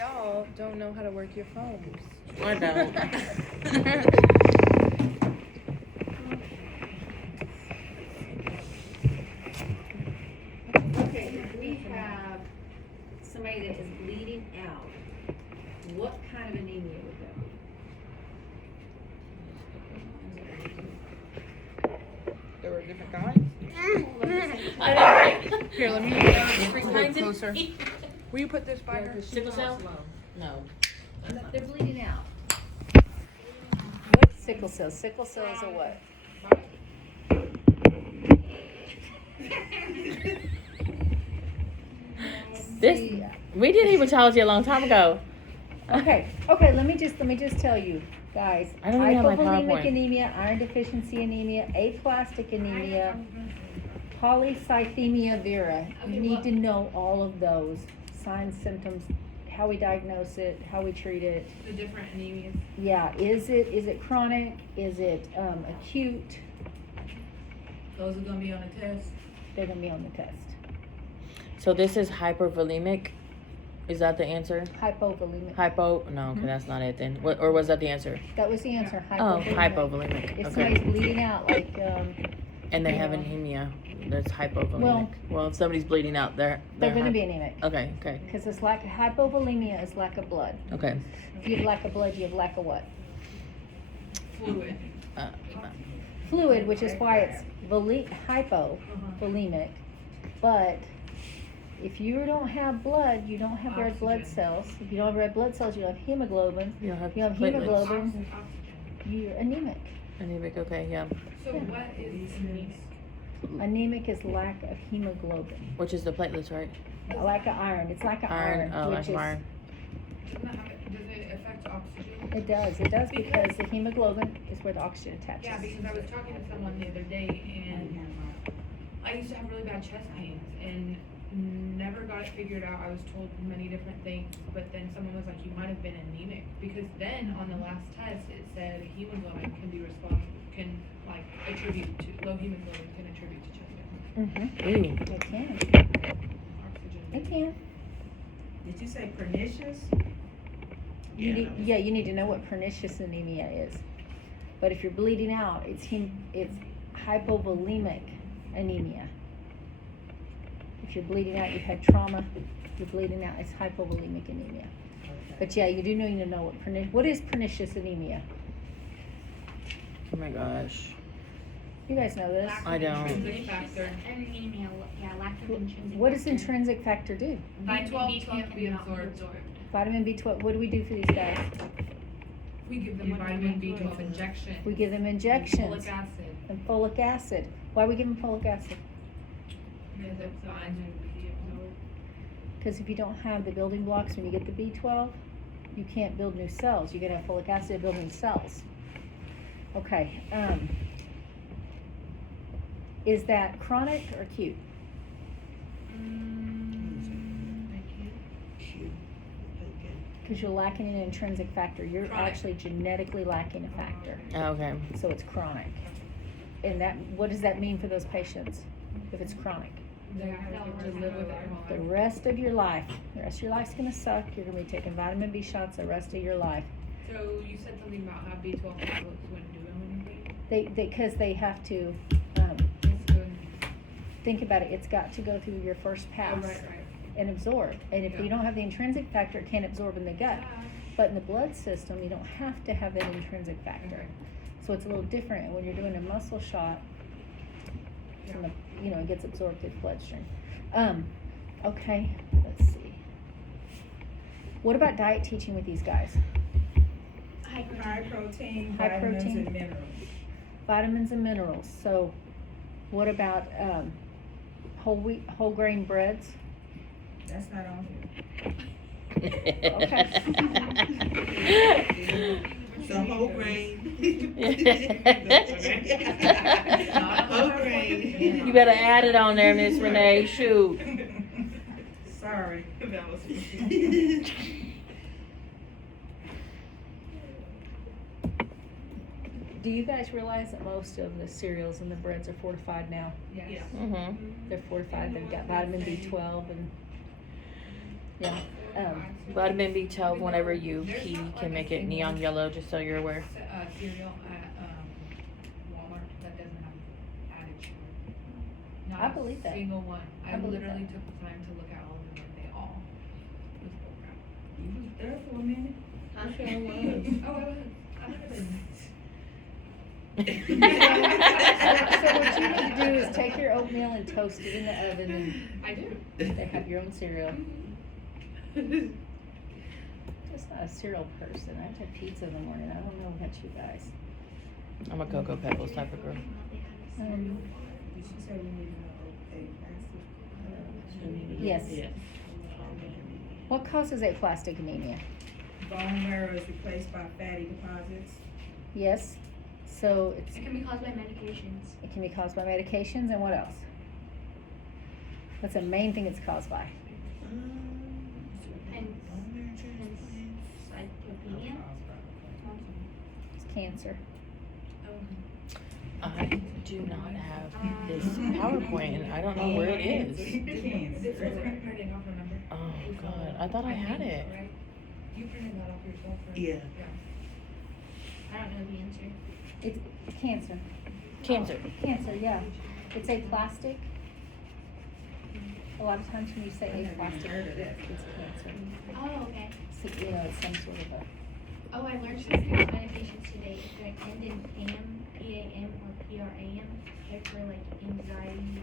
y'all don't know how to work your phones. I don't. Okay, if we have somebody that is bleeding out, what kind of anemia would that be? There were different kinds. Here, let me bring it closer. Will you put this by her? Sickle cell? No. They're bleeding out. What's sickle cell? Sickle cell is a what? This we did hematology a long time ago. Okay, let me just tell you, guys. I don't even have my Hypovolemic PowerPoint. anemia, iron deficiency anemia, aplastic anemia, polycythemia vera. You need to know all of those signs, symptoms, how we diagnose it, how we treat it. The different anemias. Yeah, is it chronic? Is it acute? Those are gonna be on the test. They're gonna be on the test. So this is hypervolemic. Is that the answer? Hypovolemic. Hypo? No, okay, that's not it then. What, or was that the answer? That was the answer. Oh, Hypovolemic. hypovolemic. If Okay. somebody's bleeding out, like And they have anemia. That's hypovolemic. Well, if somebody's bleeding out, they're gonna be anemic. Okay, okay, Because it's like hypovolemia is lack of blood. okay. If you have lack of blood, you have lack of what? Fluid. Fluid, which is why it's hypovolemic. But if you don't have blood, you don't have red blood cells. If you don't have red blood cells, you have hemoglobin. You don't have If you have platelets. hemoglobin, you're anemic. Anemic, okay, yeah. So what is anemic? Anemic is lack of hemoglobin. Which is the platelets, right? Lack of iron. It's like an iron. Oh, which like is, iron. Does it affect oxygen? It does. It does because the hemoglobin is where the oxygen attaches. Yeah, because I was talking to someone the other day and I used to have really bad chest pains and never got it figured out. I was told many different things, but then someone was like, you might have been anemic, because then on the last test it said hemoglobin can be attribute to low hemoglobin can attribute to chest pain. Ooh. It can. Oxygen. It can. Did you say pernicious? You need to know what pernicious anemia is. But if you're bleeding out, it's hypovolemic anemia. If you're bleeding out, you've had trauma, you're bleeding out, it's hypovolemic anemia. But yeah, you do need to know what is pernicious anemia. Oh my gosh. You guys know this. I don't. Intrinsic factor. Anemia, yeah, lack of intrinsic. What does factor. intrinsic factor do? B12 can't be absorbed. Vitamin B12. What do we do for these guys? We give them vitamin B12 injection. We give them Folic injections acid. and folic acid. Why we give them folic acid? Because it binds and be absorbed. Because if you don't have the building blocks when you get the B12, you can't build new cells. You're gonna have folic acid to build new cells. Okay. Is that chronic or acute? Because you're lacking an intrinsic factor. You're Chronic. actually genetically lacking a factor. Okay. So it's chronic. And what does that mean for those patients if it's chronic? They have to live with it. The rest of your life. The rest of your life's gonna suck. You're gonna be taking vitamin B shots the rest of your life. So you said something about how B12 tablets wouldn't do them anything? Because they have to It's good. think about it. It's got to go through your first Oh, pass right. and absorb. And if Yeah. you don't have the intrinsic factor, it can't absorb in the gut. But in the blood system, you don't have to have that intrinsic factor. Okay. So it's a little different. And when you're doing a muscle shot, from the, it gets absorbed through the bloodstream. Okay, let's see. What about diet teaching with these guys? High protein, High vitamins protein. and minerals. Vitamins and minerals. So what about whole grain breads? That's not on So whole grain. Whole grain. You better add it on there, Miss Renee. Shoot. Sorry. That was Do you guys realize that most of the cereals and the breads are fortified now? Yes. Mhm. They're fortified. They've got vitamin B12 and yeah. Vitamin B12, whenever you pee, can make it neon yellow, just so you're aware. Cereal at, Walmart that doesn't have added sugar. I believe that. Not a single one. I believe literally that. took the time to look at all of them and they all was bull crap. You was there for a minute. Huh? You sure was. Oh, I So what you need to do is take your oatmeal and toast it in the oven, I do. and they have your own cereal. Just not a cereal person. I had pizza in the morning. I don't know about you guys. I'm a Cocoa Pebbles type of girl. Um, She said we need to know. yes. What causes aplastic anemia? Bone marrow is replaced by fatty deposits. Yes. So It can be caused by medications. it can be caused by medications, and what else? What's the main thing it's caused by? Hence, cytopenia. It's cancer. I do not have this PowerPoint, and I don't know where it is. This was printing off, remember? Oh, God. I thought I had it. Right? You printed that off yourself, right? Yeah. I don't know the answer. It's cancer. Cancer. Cancer, yeah. It's aplastic. A lot of times when you say aplastic, it's cancer. Oh, okay. So, you know, it's some sort of a. Oh, I learned something about medications today. If they end in PAM, PAM, or PRAM, they're for like anxiety,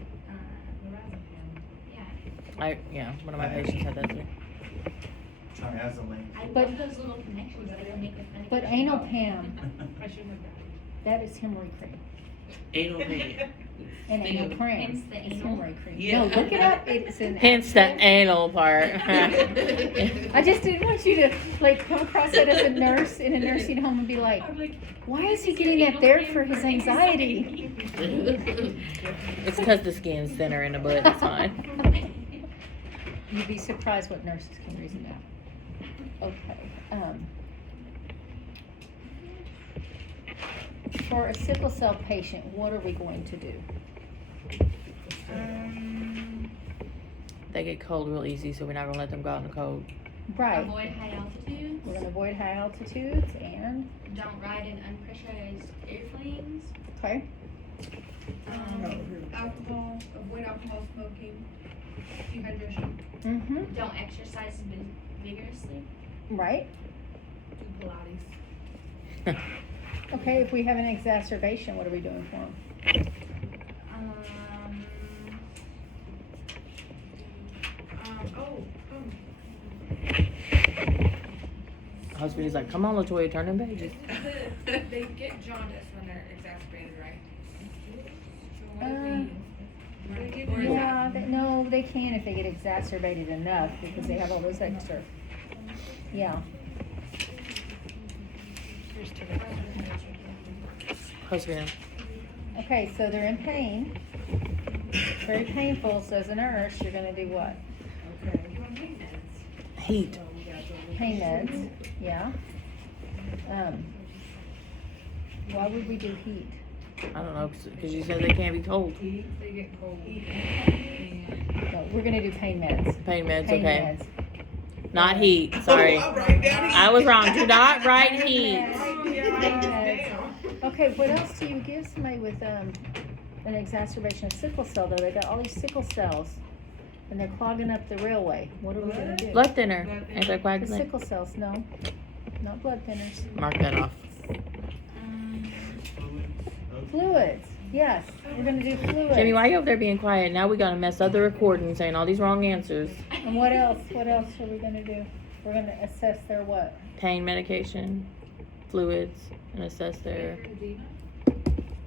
yeah. One of my patients had that too. I But- love those little connections that can make with medications. But anal Pam, I shouldn't have done that is hemorrhoid cream. Anal pain. And anal cream Hence the is anal. hemorrhoid cream. Yeah. No, look it up. It's an. Hence the actual- anal part. I just didn't want you to like come across that as a nurse in a nursing home and be like, I'm like, why is he getting that there for his anxiety? It's because the skin's thinner in the butt. It's fine. You'd be surprised what nurses can reason out. Okay. For a sickle cell patient, what are we going to do? They get cold real easy, so we're not gonna let them go out in the cold. Right. Avoid high altitudes. We're gonna avoid high altitudes and, Don't ride in unpressurized airplanes. okay, alcohol, avoid alcohol, smoking, dehydration, mm-hmm, Don't exercise vigorously. right. do Pilates. Okay, if we have an exacerbation, what are we doing for them? Husband's like, come on, Latoya, turn them pages. They get jaundice when they're exacerbated, right? So what if we? Or is Yeah, that- no, they can if they get exacerbated enough because they have all those extra, yeah. Husband. Okay, so they're in pain, very painful, so as a nurse, you're gonna do what? Heat. Pain meds, yeah. Why would we do heat? I don't know, because you said they can't be cold. They get cold. And No, we're gonna do pain meds. Pain meds, Pain okay. meds. Not heat, sorry. Oh, I'm right down I was wrong. Do not write Pain heat. meds. Pain meds. Okay, what else do you give somebody with an exacerbation of sickle cell though? They got all these sickle cells and they're clogging up the railway. What are we gonna do? Blood thinner. The Anticoagulant. sickle cells, no, not blood thinners. Mark that off. Fluids, yes, we're gonna do fluids. Jimmy, why are you over there being quiet? Now we gotta mess up the recording saying all these wrong answers. And what else are we gonna do? We're gonna assess their what? Pain medication, fluids, and assess their edema?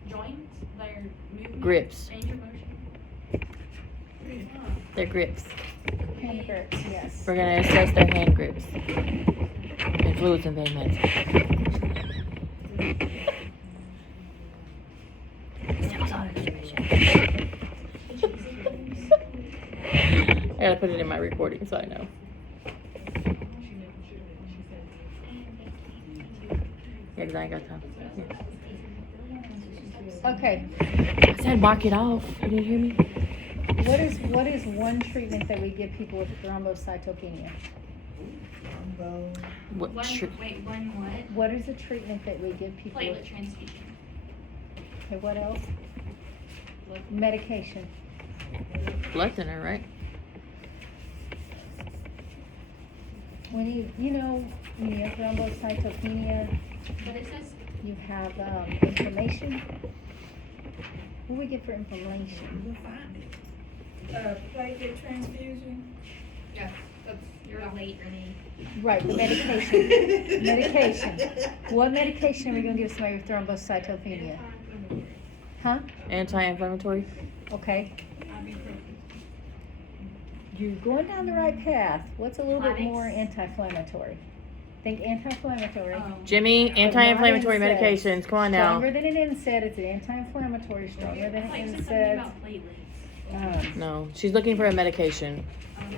Joints, their movement, grips. range of motion. Their grips. Hand grips, yes. We're gonna assess their hand grips. And fluids and pain meds. I gotta put it in my recording so I know. Yeah, 'cause I ain't got time. Yeah. Okay, I said mark it off. You didn't hear me? what is one treatment that we give people with thrombocytopenia? What? One what? What is the treatment that we give people? Platelet transfusion. Okay, what else? Medication. Blood thinner, right? When when you have thrombocytopenia, But it says you have inflammation. What do we get for inflammation? We'll find it. Platelet transfusion. Yes, that's, you're late, Renee. Right, the medication. Medication. What medication are we gonna give somebody with thrombocytopenia? Huh? Anti-inflammatory. Okay. You're going down the right path. What's a little bit more anti-inflammatory? Think anti-inflammatory. Jimmy, anti-inflammatory Not medications. Come on now. Stronger than an NSAID. It's an anti-inflammatory. Stronger than Like an said something NSAID. about platelets. No, she's looking for a medication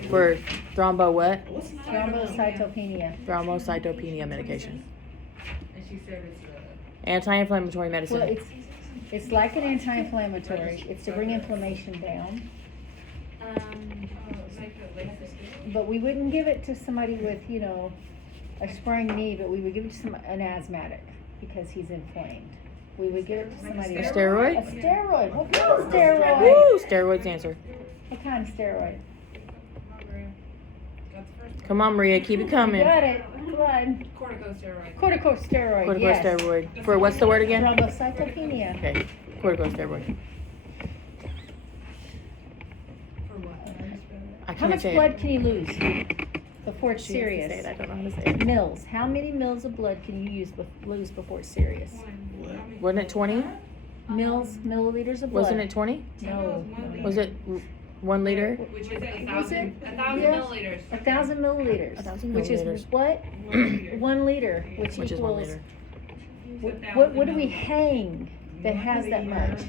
for thrombo what? Thrombocytopenia. Thrombocytopenia medication. and she said it's Anti-inflammatory medicine. Well, it's like an anti-inflammatory. It's to bring inflammation down. But we wouldn't give it to somebody with, a sprained knee, but we would give it to an asthmatic because he's inflamed. We would give it to somebody. A steroid? A steroid. What kind of steroid? Woo! Steroids answer. What kind of steroid? Come on, Maria, keep it coming. You got it. Come on. corticosteroid. Corticosteroid. Yes. Corticosteroid. For what's the word again? Thrombocytopenia. Okay, corticosteroid. For what? I How can't much say blood it. can you lose before it's She has to say serious? it. I don't know how to say it. Mils. How many mils of blood can you lose before it's serious? Wasn't it 20? Milliliters of blood. Wasn't it 20? No. Was it 1 liter? Which is a Was thousand, it? a thousand Yes. milliliters. 1,000 milliliters. 1,000 Which milliliters. is what? 1 liter, which Which is 1 equals. liter. What do we hang that has that much?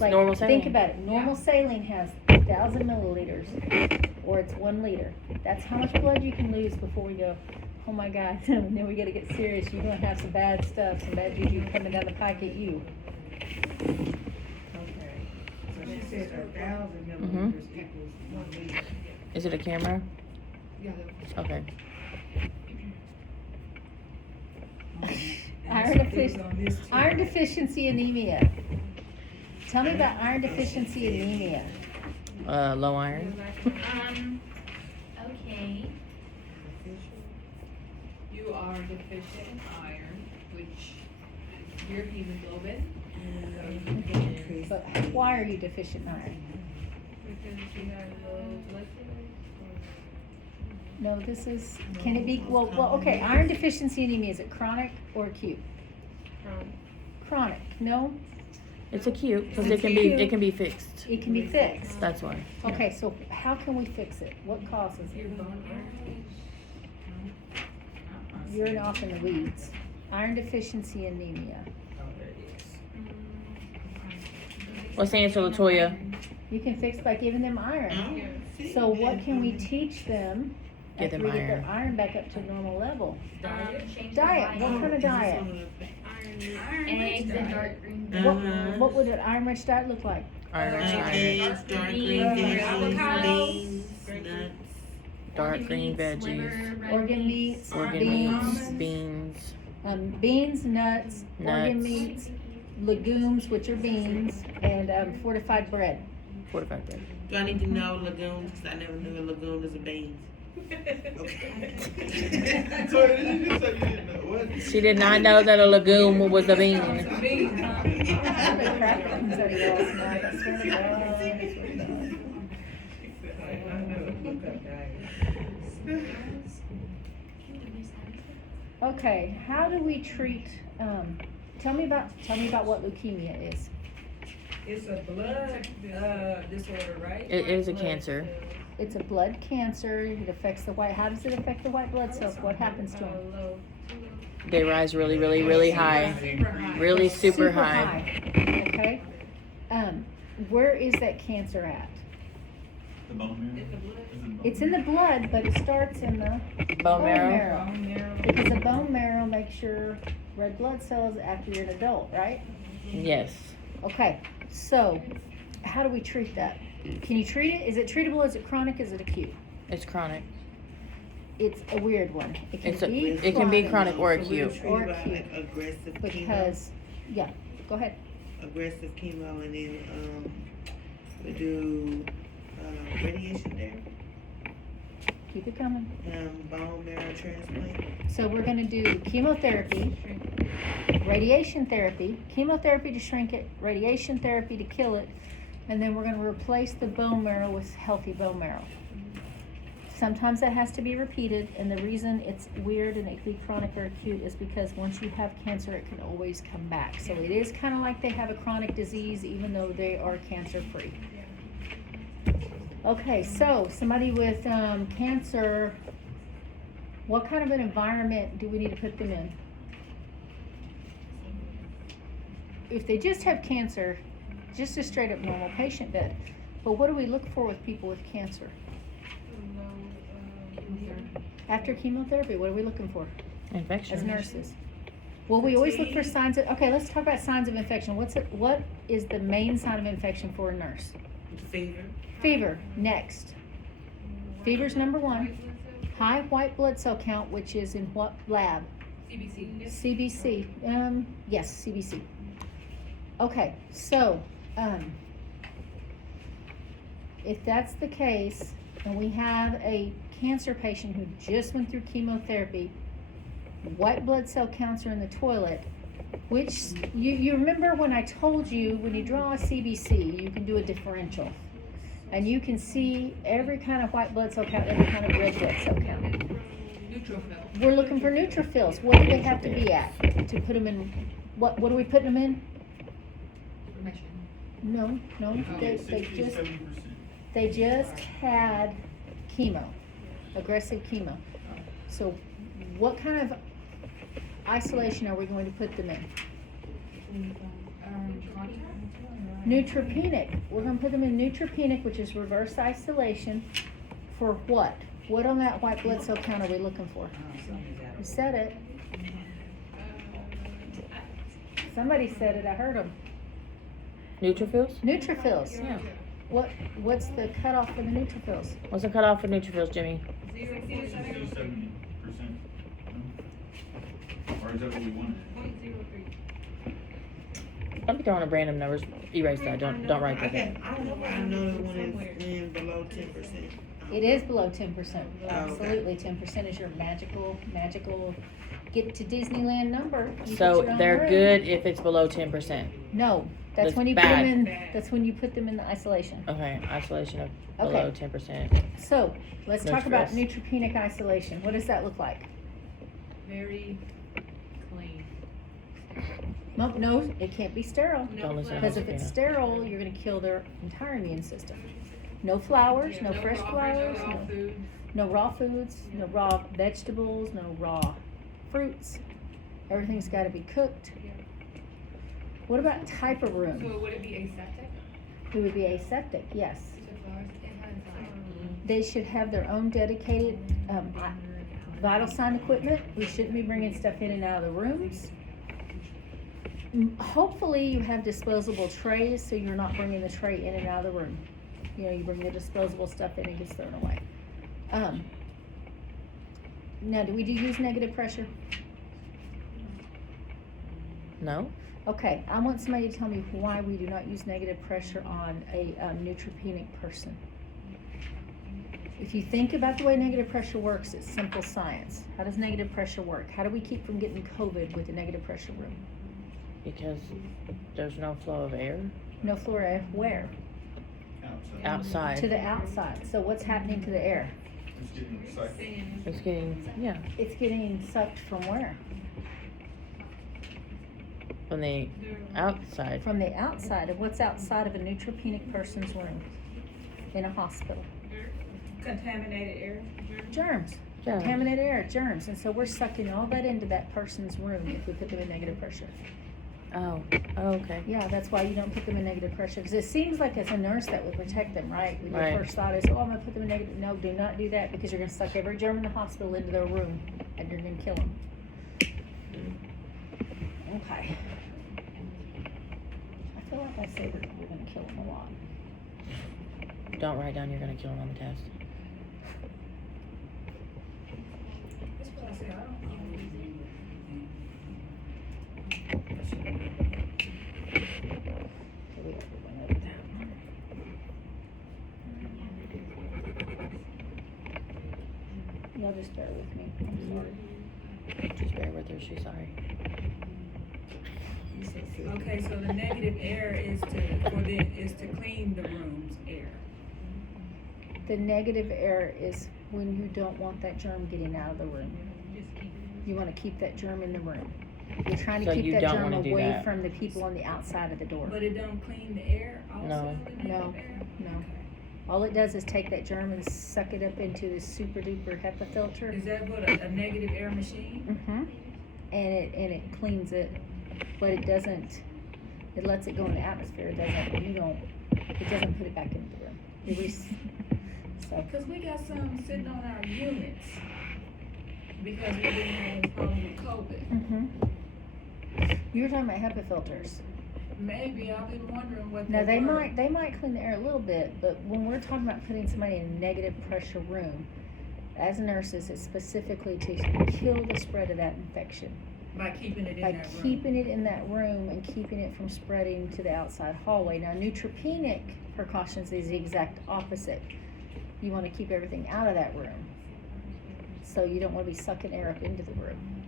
Like, normal saline. think about it. Normal saline has 1,000 milliliters, or it's 1 liter. That's how much blood you can lose before we go, oh my God, then we gotta get serious. You're gonna have some bad stuff, some bad juju coming down the pike at you. Okay. So she said 1,000 milliliters equals 1 liter. Is it a camera? Yeah, Okay. Iron deficiency anemia. Tell me about iron deficiency anemia. Low iron. Okay. you are deficient in iron, which is your hemoglobin. But why are you deficient in iron? Because you have low blood sugar. No, this is, can it be, well, okay, iron deficiency anemia, is it chronic or acute? Chronic, no? It's acute because It's it can be acute. it can be fixed. It can be fixed. That's why. Okay, so how can we fix it? What causes Your it? bone marrow. You're off in the weeds. Iron deficiency anemia. What's the answer, Latoya? You can fix by giving them iron. So what can we teach them Give after them we get their iron. iron back up to normal level? Change their Diet, what kind of diet? Eggs and dark green. What would an iron-rich diet look like? Iron, Eggs, dark green veggies, beans, nuts. dark green veggies, Liver, Organ meats, organ beans, meats, beans, beans, nuts, organ Nuts. meats, legumes, which are beans, and fortified bread. fortified bread. Do I need to know legumes? Because I never knew a legume is a bean. Sorry, did you just say you didn't know what? She did not know that a legume was a bean. Okay, how do we treat, tell me about what leukemia is. It's a blood, disorder, right? It is a Blood. cancer. It's a blood cancer, it affects the white, how does it affect the white blood cells? What happens to them? They rise really, really, really high. Really super high. Okay, where is that cancer at? The bone marrow? It's in the blood, but it starts in the Bone marrow. Because the bone marrow makes your red blood cells after you're an adult, right? Yes. Okay, so how do we treat that? Can you treat it? Is it treatable? Is it chronic? Is it acute? It's chronic. it's a weird one. It can It's a- be it can be chronic or So we'll acute. treat Or about acute. aggressive chemo, because, yeah, go ahead. aggressive chemo, and then, we do, radiation therapy, Keep it coming. bone marrow transplant. So we're gonna do chemotherapy, radiation therapy, chemotherapy to shrink it, radiation therapy to kill it, and then we're gonna replace the bone marrow with healthy bone marrow. Sometimes that has to be repeated, and the reason it's weird and it can be chronic or acute is because once you have cancer, it can always come back. So it is kind of like they have a chronic disease, even though they are cancer-free. Okay, so somebody with cancer, what kind of an environment do we need to put them in? If they just have cancer, just a straight up normal patient bed. But what do we look for with people with cancer? After chemotherapy, what are we looking for as Infection. nurses? Well, we always look for signs of, okay, let's talk about signs of infection. What is the main sign of infection for a nurse? Fever. Fever, next. Fever's number one. High white blood cell count, which is in what lab? CBC. CBC. Yes, CBC. Okay, so, if that's the case, and we have a cancer patient who just went through chemotherapy, white blood cell counts are in the toilet, which, you remember when I told you, when you draw a CBC, you can do a differential. And you can see every kind of white blood cell count, every kind of red blood cell count. Neutrophil. We're looking for neutrophils. What do they have to be at to put them in? What are we putting them in? Remission. No, they just had chemo, aggressive chemo. So what kind of isolation are we going to put them in? Contact. Neutropenic. We're going to put them in neutropenic, which is reverse isolation. For what? What on that white blood cell count are we looking for? You said it. Somebody said it. I heard them. Neutrophils? Neutrophils. Yeah. What's the cutoff for the neutrophils? What's the cutoff for neutrophils, Jimmy? 60-70%. Or is that what we wanted? Don't be throwing up random numbers. Erase that. Don't write that down. I don't know why I know the one is in below 10%. It is below 10%. Oh, Absolutely, 10% is your magical get to Disneyland number. You So put your own they're room. good if it's below 10%. No, that's That's when you bad. put them in. That's when you put them in the isolation. Okay, isolation of Okay. below 10%. So let's talk about Neutrophils. neutropenic isolation. What does that look like? Very clean. No, it can't be sterile. Don't listen to Because if it's Josephina. sterile, you're going to kill their entire immune system. No flowers, no fresh flowers, No raw food. no raw foods, no raw vegetables, no raw fruits. Everything's got to be cooked. What about type of room? So would it be aseptic? It would be aseptic, yes. So flowers, it has They should have their own dedicated vital sign equipment. We shouldn't be bringing stuff in and out of the rooms. Hopefully you have disposable trays, so you're not bringing the tray in and out of the room. You know, you bring the disposable stuff in and it gets thrown away. Now, do we use negative pressure? No? Okay, I want somebody to tell me why we do not use negative pressure on a neutropenic person. If you think about the way negative pressure works, it's simple science. How does negative pressure work? How do we keep from getting COVID with a negative pressure room? Because there's no flow of air No flow air, where? Outside. To outside. the outside. So what's happening to the air? It's getting excited. It's getting, yeah, It's getting sucked from where? from the outside. From the outside. And what's outside of a neutropenic person's room in a hospital? Contaminated air. Germs. Yeah. Contaminated air, germs. And so we're sucking all that into that person's room if we put them in negative pressure. Oh, okay. Yeah, that's why you don't put them in negative pressure. Because it seems like as a nurse that would protect them, right? Your Right. first thought is, oh, I'm going to put them in negative. No, do not do that because you're going to suck every germ in the hospital into their room and you're going to kill them. Okay. I feel like I said that we're going to kill them a lot. Don't write down you're gonna kill him on the test. So we went over that one. Y'all just bear with me, I'm sorry. Just bear with her, she's sorry. Okay, so the negative air is to clean the room's air. The negative air is when you don't want that germ getting out of the room. You wanna keep that germ in the room. You're trying So to keep you that don't germ wanna do away that. from the people on the outside of the door. But it don't clean the air also? No. the No, negative air? no. All it does is take that germ and suck it up into the super duper HEPA filter. Is that what a negative air machine? Mm-hmm. And it cleans it, but it doesn't, it lets it go in the atmosphere, it doesn't put it back into the room. So, Cause we got some sitting on our units because we didn't have a problem with COVID. you were talking about HEPA filters. Maybe, I've been wondering what Now, they were. they might clean the air a little bit, but when we're talking about putting somebody in a negative pressure room, as nurses, it's specifically to kill the spread of that infection. By keeping it in By that room. keeping it in that room and keeping it from spreading to the outside hallway. Now, neutropenic precautions is the exact opposite. You want to keep everything out of that room. So you don't want to be sucking air up into the room,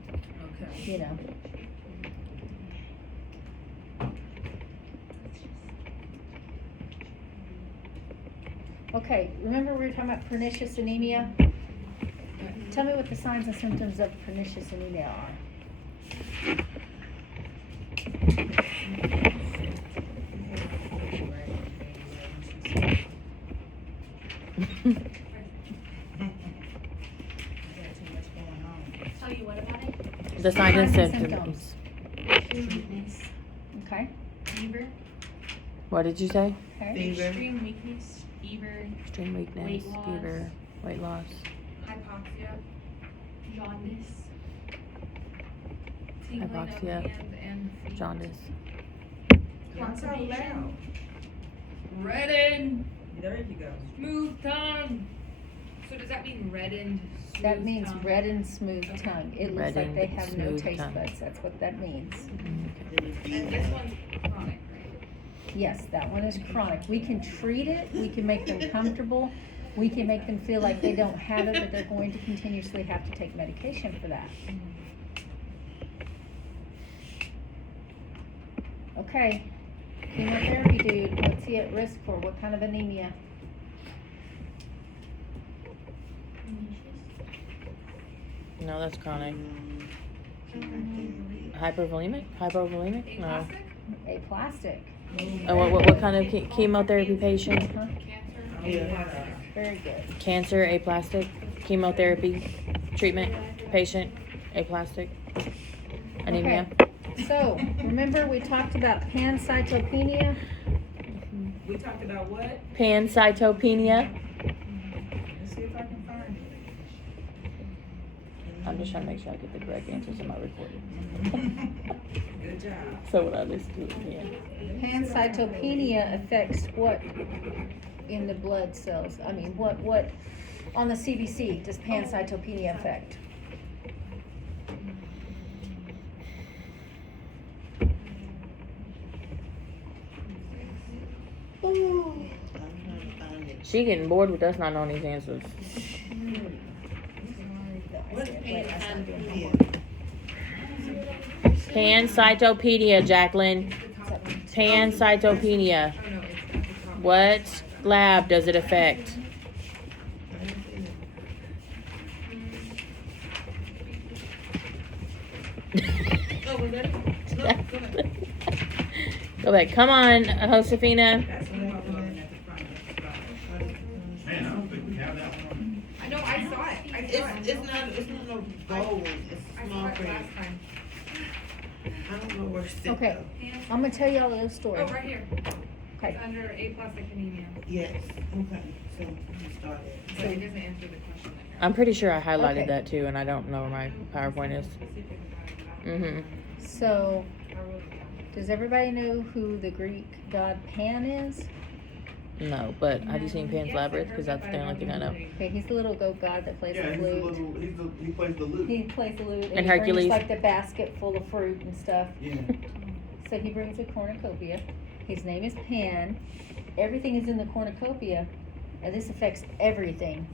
Okay. you know. Okay, remember we were talking about pernicious anemia? Tell me what the signs and symptoms of pernicious anemia are. Tell you what about it? The signs and Signs and symptoms. Weakness, Okay, fever, What did you say? okay. Fever. extreme weakness, fever, Extreme weakness, Weight loss. fever, weight loss. Hypoxia, jaundice, tingling of Hypoxia. hands and feet. Jaundice. What's out loud? Reddened, There you go. smooth tongue. So does that mean reddened? That smooth means tongue? red and smooth tongue. It looks like Reddened, they have no smooth taste tongue. buds. That's what that means. And this one's chronic, right? Yes, that one is chronic. We can treat it, we can make them comfortable, we can make them feel like they don't have it, but they're going to continuously have to take medication for that. Okay, chemotherapy dude, what's he at risk for? What kind of anemia? No, that's chronic. Hypervolemic? Hypovolemic? No. Aplastic? Aplastic. What kind of chemotherapy patient? Huh? Cancer? Yeah. Very good. Cancer, aplastic, chemotherapy, treatment, patient, aplastic, anemia. Okay. So, remember we talked about pancytopenia? We talked about what? Pancytopenia. Let's see if I can find it. I'm just trying to make sure I get the correct answers in my recording. Good job. So when I listen to it again. Pancytopenia affects what in the blood cells? I mean, what on the CBC does pancytopenia affect? I'm trying to find it. She getting bored with us not knowing these answers. What's pancytopenia? Pancytopenia, Jacqueline. Pancytopenia. Oh, no, it's at the top. What lab does it affect? Oh, was that it? No, go ahead. Go back. Come on, Josefina. That's what I'm looking at the front of the slide. Man, I don't think we have that one. I know, I saw it, I saw it. It's not no gold, it's I small saw it print. last time. I don't know where it's at Okay. though. I'm gonna tell y'all a little story. Oh, right here. Okay. It's under aplastic anemia, Yes, okay, so we started. but it doesn't answer the question that you're I'm pretty sure I highlighted Okay. that too, and I don't know where my PowerPoint is. specific about it. Mm-hmm. So, I wrote it down. does everybody know who the Greek god Pan is? No, but have you seen Pan's Yes, I Labyrinth? heard Because that, that's but the only thing I know. Okay, he's the little goat god that plays Yeah, the he's a flute. little, he plays the lute. He plays the lute. And he brings Hercules. like the basket full of fruit and stuff. Yeah. So he brings a cornucopia. His name is Pan. Everything is in the cornucopia, and this affects everything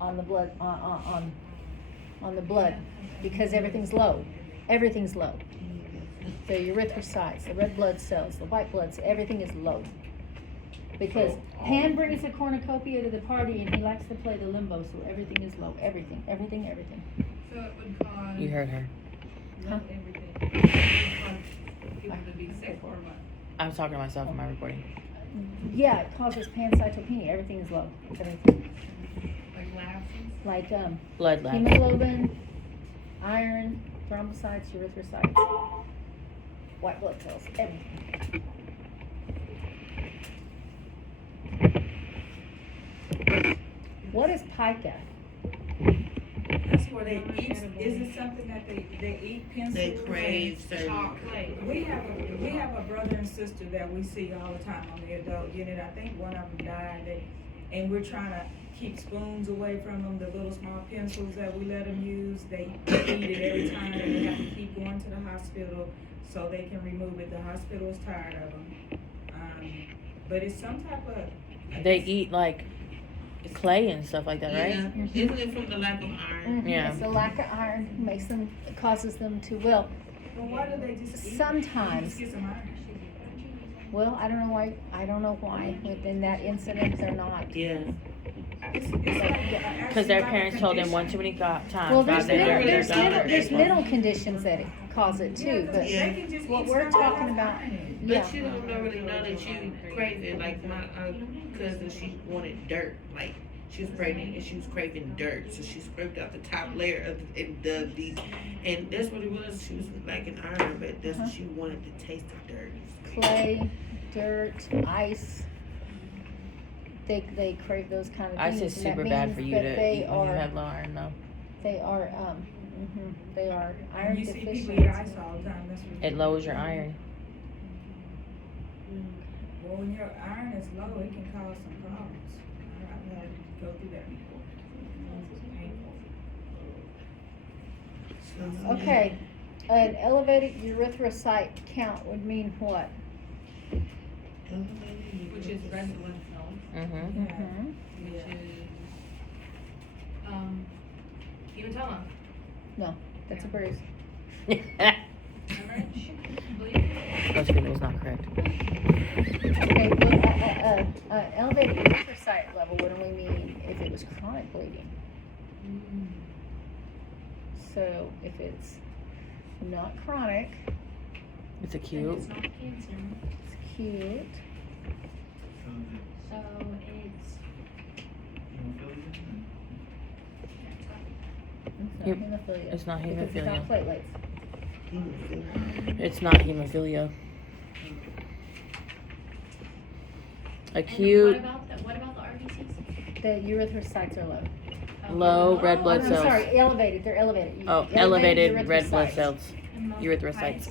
on the blood on the blood because everything's low. Everything's low. The erythrocytes, the red blood cells, the white blood cells, everything is low. Because Pan brings the cornucopia to the party, and he likes to play the limbo, so everything is low. Everything. So it would cause. You heard her. Huh? Everything. It would cause people to be sick or what? I was talking to myself in my recording. Yeah, it causes pancytopenia. Everything is low. Everything. Like laughs and Like Blood lab. hemoglobin, iron, thrombocytes, erythrocytes, white blood cells, everything. What is pica? That's where they eat, is it something that they eat pencils? They crave certain. chocolate. We have a brother and sister that we see all the time on the adult unit. I think one of them died, and we're trying to keep spoons away from them, the little small pencils that we let them use. They eat it every time, and they have to keep going to the hospital so they can remove it. The hospital is tired of them. But it's some type of. They eat like clay and stuff like that, right? Yeah. Isn't it from the lack of iron? Yeah. It's the lack of iron makes them, causes them to, well, Well, why do they just eat it? sometimes. Just get some iron. Well, I don't know why, within that incident, they're not. Yeah. Because their parents told them one too many times. Well, there's God, they're there's daughters. mental conditions that cause it too, but Yeah. They can just what eat we're stuff that talking has about, iron in it. yeah. But you don't really know that you craving. Like my cousin, she wanted dirt. Like she was pregnant and she was craving dirt, so she scraped out the top layer of it and dug deep. And that's what it was. She was lacking iron, but that's what she wanted, the taste of dirt. Clay, dirt, ice. They crave those kind of Ice things. is and that super bad means for you that to they eat when you are, have low iron, though. they are, they are iron You see people deficient. eat ice all the time, that's what. It lowers your iron. Well, when your iron is low, it can cause some problems. I've had to go through that before. It's painful. Okay, an elevated erythrocyte count would mean what? Which is red blood cells, Mm-hmm. Mm-hmm. which is, hematoma. No, that's a bruise. Remember? Believe Most people is not correct. Okay, well, elevated erythrocyte level would only mean if it was chronic bleeding. So if it's not chronic, It's And acute. it's not cancer, it's cute. so it's. It's not Yep. hemophilia. It's not Because it's hemophilia. not platelets. It's not hemophilia. Acute, And what about the RBCs? The erythrocytes are low. low red Oh, blood I'm cells. sorry, elevated, they're elevated. Oh, elevated red blood erythrocytes. cells. Erythrocytes.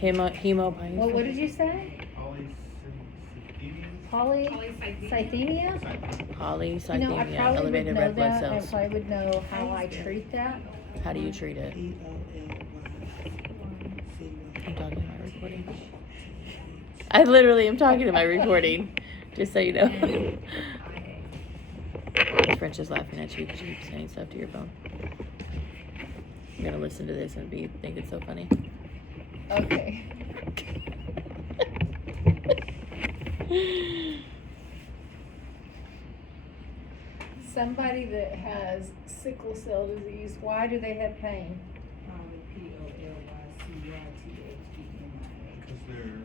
Hemolysis. Hemobias. What did you say? Polycythemia? Polycythemia, You know, I probably would elevated know red blood that, I cells. probably would know how I treat that. How do you treat it? I'm talking to my recording. I literally am talking to my recording, just so you know. French is laughing at you because you keep saying stuff to your phone. I'm gonna listen to this and think it's so funny. Okay. Somebody that has sickle cell disease, why do they have pain? Probably Because they're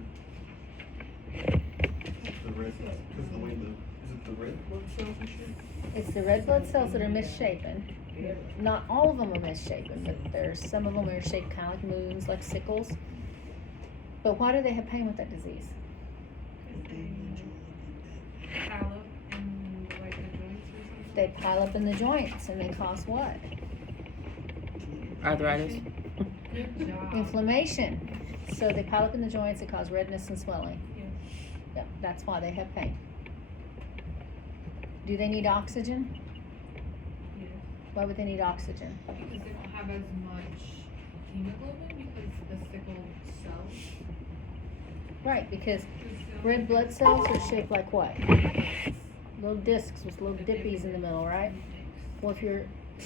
the red cells, because the way is it the red blood cells and shit? It's the red blood cells that are misshapen. Not all of them are misshapen, but there's some of them are shaped kind of like moons, like sickles. But why do they have pain with that disease? pile up in like the joints or something. They pile up in the joints and they cause what? Arthritis. Good job. Inflammation. So they pile up in the joints, they cause redness and swelling. Yes. Yep, that's why they have pain. Do they need oxygen? Yes. Why would they need oxygen? Because they don't have as much hemoglobin because the sickle cells. Right, because red blood cells are shaped like what? Little discs with little dippies in the middle, right? Well, if your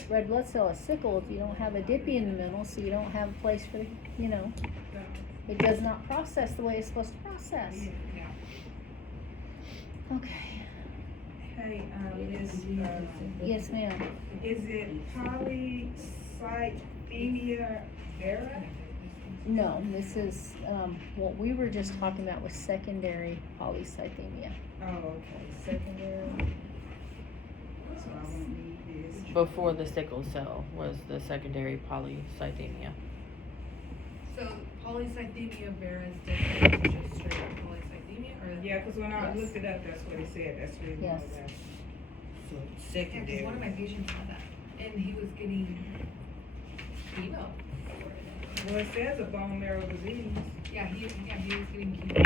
red blood cell is sickled, you don't have a dippy in the middle, so you don't have a place for the, you know, it does not process the way it's supposed to process. Yeah. Okay. Hey, Miss, Yes, ma'am. is it polycythemia vera? No, this is, what we were just talking about was secondary polycythemia. Oh, okay, secondary. So I won't need this. Before the sickle cell was the secondary polycythemia. So polycythemia vera is different than just straight up polycythemia, or? Yeah, cause when I Yes. looked it up, that's what it said, that's the reason why I was Yes. asking. So Yeah, 'cause secondary. one of my patients had that, and he was getting chemo for it. Well, it says a bone marrow disease. Yeah, he was getting chemo.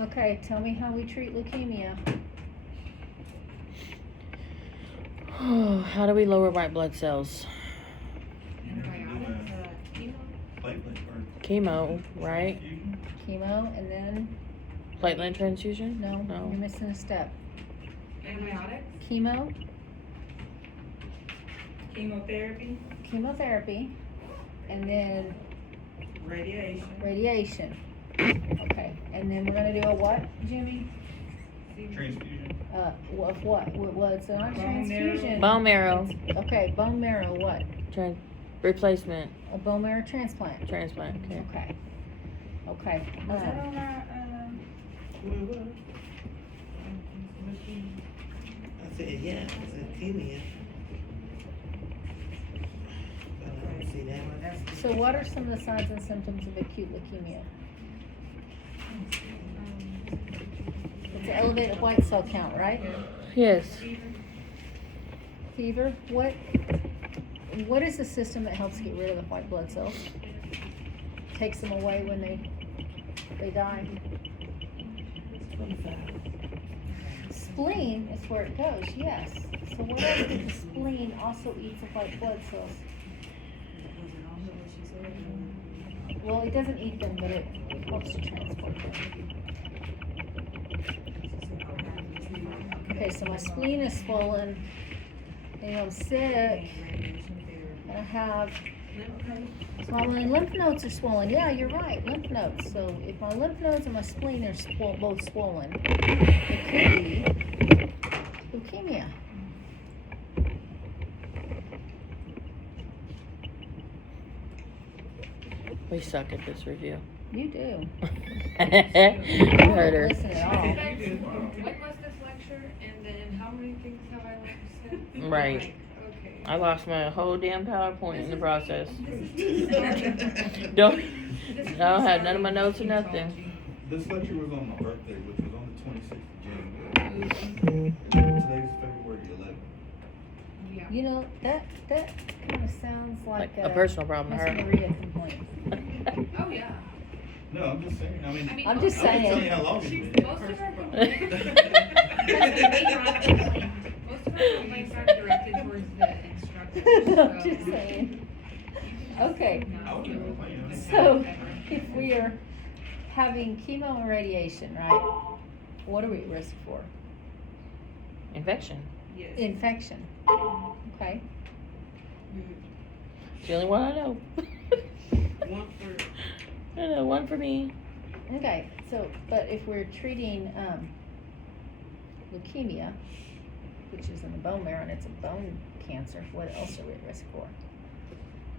Okay, tell me how we treat leukemia. How do we lower white blood cells? Antibiotics, chemo. Platelet or Chemo, right? transfusion? Chemo, and then, Platelet transfusion? no, No. you're missing a step. Antibiotics. Chemo, Chemotherapy, chemotherapy, and then radiation. radiation. Okay, and then we're gonna do a what, Jimmy? Transfusion? Of what? Well, it's not Bone marrow. transfusion. Bone marrow Okay, bone marrow, what? replacement A bone marrow transplant. transplant. Okay. Okay. Okay. Was that on our, I said, yeah, it's leukemia. But I don't see that. well, that's. So what are some of the signs and symptoms of acute leukemia? It's an elevated white cell count, right? Yes. Fever. What is the system that helps get rid of the white blood cells? Takes them away when they die. Spleen is where it goes, yes. So what else if the spleen also eats the white blood cells? Well, it doesn't eat them, but it helps to transport them. Okay, so my spleen is swollen, and I'm sick, and I have swollen lymph nodes are swollen. Yeah, you're right, lymph nodes. So if my lymph nodes and my spleen are both swollen, it could be leukemia. We suck at this review. You do. You heard her. Listen at all. When was this lecture, and then how many things have I left to say? Right. Like, okay. I lost my whole damn PowerPoint in the process. This is Don't. This is I don't have the none of my start notes or of nothing. This lecture was on my birthday, which was on the 26th of January. Today's February 11th. Yeah. You know, that kind of sounds like Like a personal problem to Miss her. Maria complaint. Oh, yeah. No, I'm just saying, I mean, I'm just I can tell you saying. how long it's She's, been. most of her complaints, most of her complaints are directed towards the instructor. I'm just saying. Okay, I wouldn't complain. so if we are having chemo and radiation, right? What are we at risk for? Infection. Yes. Infection. Okay. It's the only one I know. One for, I know, one for me. Okay, so, but if we're treating, leukemia, which is in the bone marrow and it's a bone cancer, what else are we at risk for?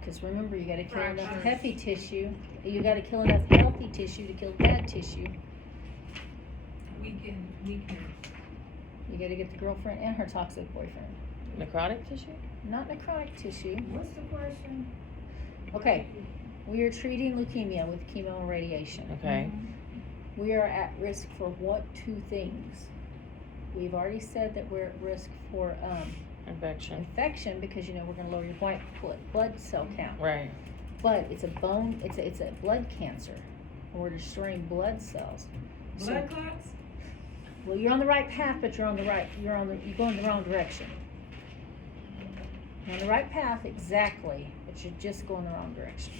Cause remember, you gotta kill enough Fractures. healthy tissue, you gotta kill enough healthy tissue to kill bad tissue. Weakness. You gotta get the girlfriend and her toxic boyfriend. Necrotic tissue? Not necrotic tissue. What's the question? Okay, we are treating leukemia with chemo and radiation. Okay. We are at risk for what two things? We've already said that we're at risk for, Infection. infection because, you know, we're gonna lower your white blood cell count. Right. But it's a blood cancer. and we're destroying blood cells. Blood clots? Well, you're on the right path, but you're going the wrong direction. You're on the right path, exactly, but you're just going the wrong direction.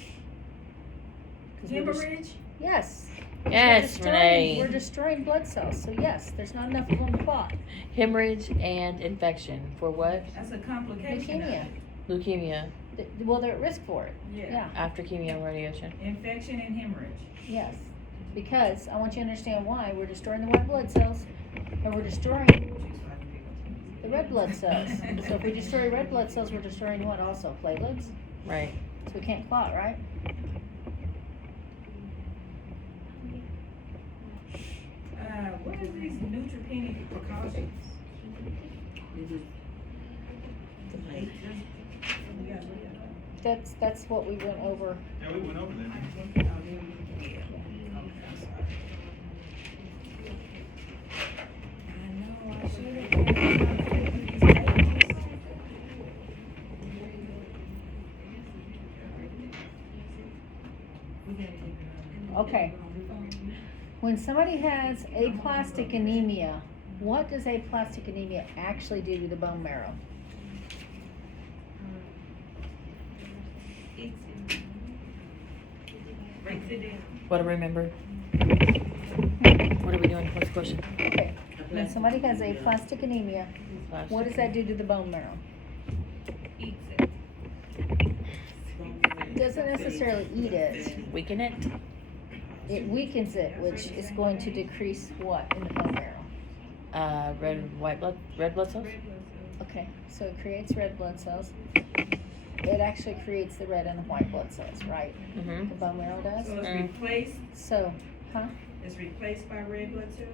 'Cause we're just- Hemorrhage? Yes. Yes, We're Renee. destroying blood cells, so yes, there's not enough of them to clot. Hemorrhage and infection for what? That's a complication of Leukemia. it. Leukemia Well, they're at risk for it. Yeah. Yeah, after chemo radiation. Infection and hemorrhage. yes. Because I want you to understand why we're destroying the white blood cells and we're destroying the red blood cells. So if we destroy red blood cells, we're destroying what also? Platelets? Right. So we can't clot, right? What is these neutropenic precautions? Like, That's what we went over. Yeah, we went over that. yeah. I know, I should have. These papers. We gotta keep it up. Okay. When somebody has aplastic anemia, what does aplastic anemia actually do to the bone marrow? Breaks it down. What do I remember? What are we doing? What's the question? Okay. When somebody has aplastic anemia, Plastic. what does that do to the bone marrow? Eats it. Doesn't necessarily eat it. Weaken it? It weakens it, which is going to decrease what in the bone marrow? Red blood cells? Okay, so it creates red blood cells. It actually creates the red and the white blood cells, right? Mm-hmm. The bone marrow does. So it's replaced, So, huh? it's replaced by red blood cells?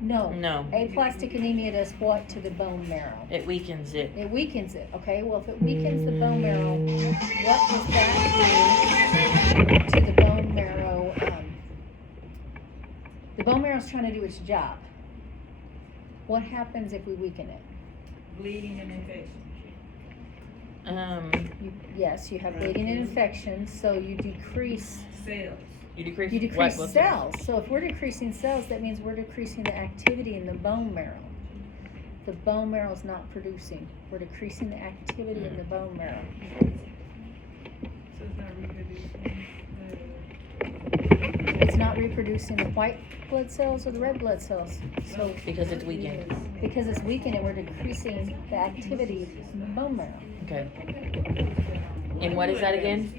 No. No. Aplastic anemia does what to the bone marrow? It weakens it. It weakens it, okay? Well, if it weakens the bone marrow, what does that do to the bone marrow? The bone marrow is trying to do its job. What happens if we weaken it? Bleeding and infection. Yes, you have bleeding and infection, so you decrease Cells. You decrease, You white decrease blood cells. So if we're decreasing cells, that means we're decreasing the activity in the bone marrow. The bone marrow is not producing. We're decreasing the activity in the bone marrow. So it's not reproducing. It's not reproducing the white blood cells or the red blood cells. So Because it's weakened. because it's weakening, we're decreasing the activity in the bone marrow. Okay. And what is that again?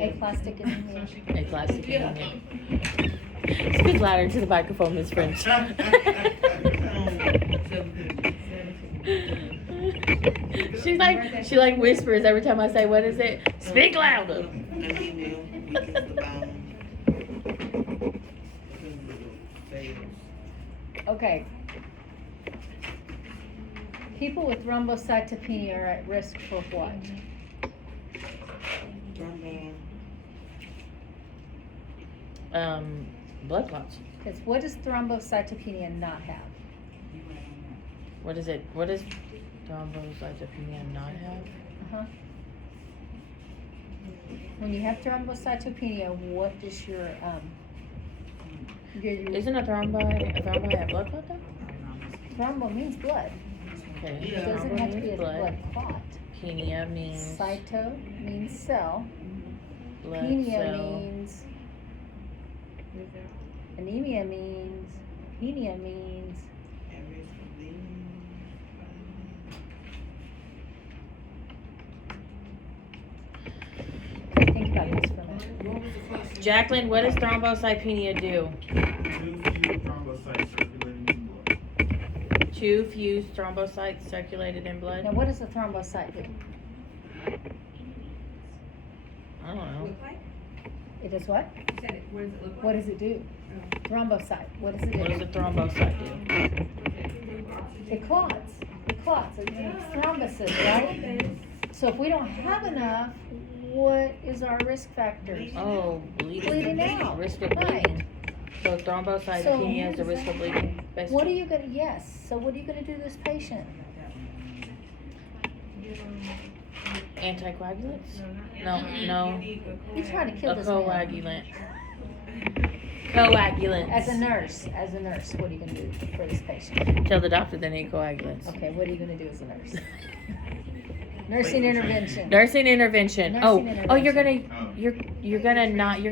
Aplastic anemia. Aplastic anemia. Speak louder to the microphone, Miss French. She like whispers every time I say, what is it? Speak louder. Anemia weakens the bone. Okay. People with thrombocytopenia are at risk for what? Blood clots. Because what does thrombocytopenia not have? What is it? What does thrombocytopenia not have? Uh-huh. When you have thrombocytopenia, what does your Isn't a thrombi a blood clot though? thrombo means blood. Okay. It doesn't have to be a Blood. blood clot. Penia means Cyto means cell. blood Penia cell. means anemia means penia means okay, think about this for a minute. Jacqueline, what does thrombocytopenia do? Too few thrombocytes circulating in blood. 2 fused thrombocytes circulated in blood? Now, what does a thrombocyte do? I don't know. Look like? It does what? You said it, what does it look like? What does it do? Thrombocyte. What does it do? What does a thrombocyte do? It clots. It clots. It makes thrombuses, right? So if we don't have enough, what is our risk factors? Oh, Bleeding out. Risk of Right. bleeding. So thrombocytopenia is the risk of bleeding, basically? What are you gonna, yes, so what are you gonna do to this patient? Anticoagulants? No. You're trying to kill A this man. coagulant. Coagulants. As a nurse, what are you gonna do for this patient? Tell the doctor they need coagulants. Okay, what are you gonna do as a nurse? Nursing intervention. Nursing intervention. Nursing Oh, you're gonna intervention. you're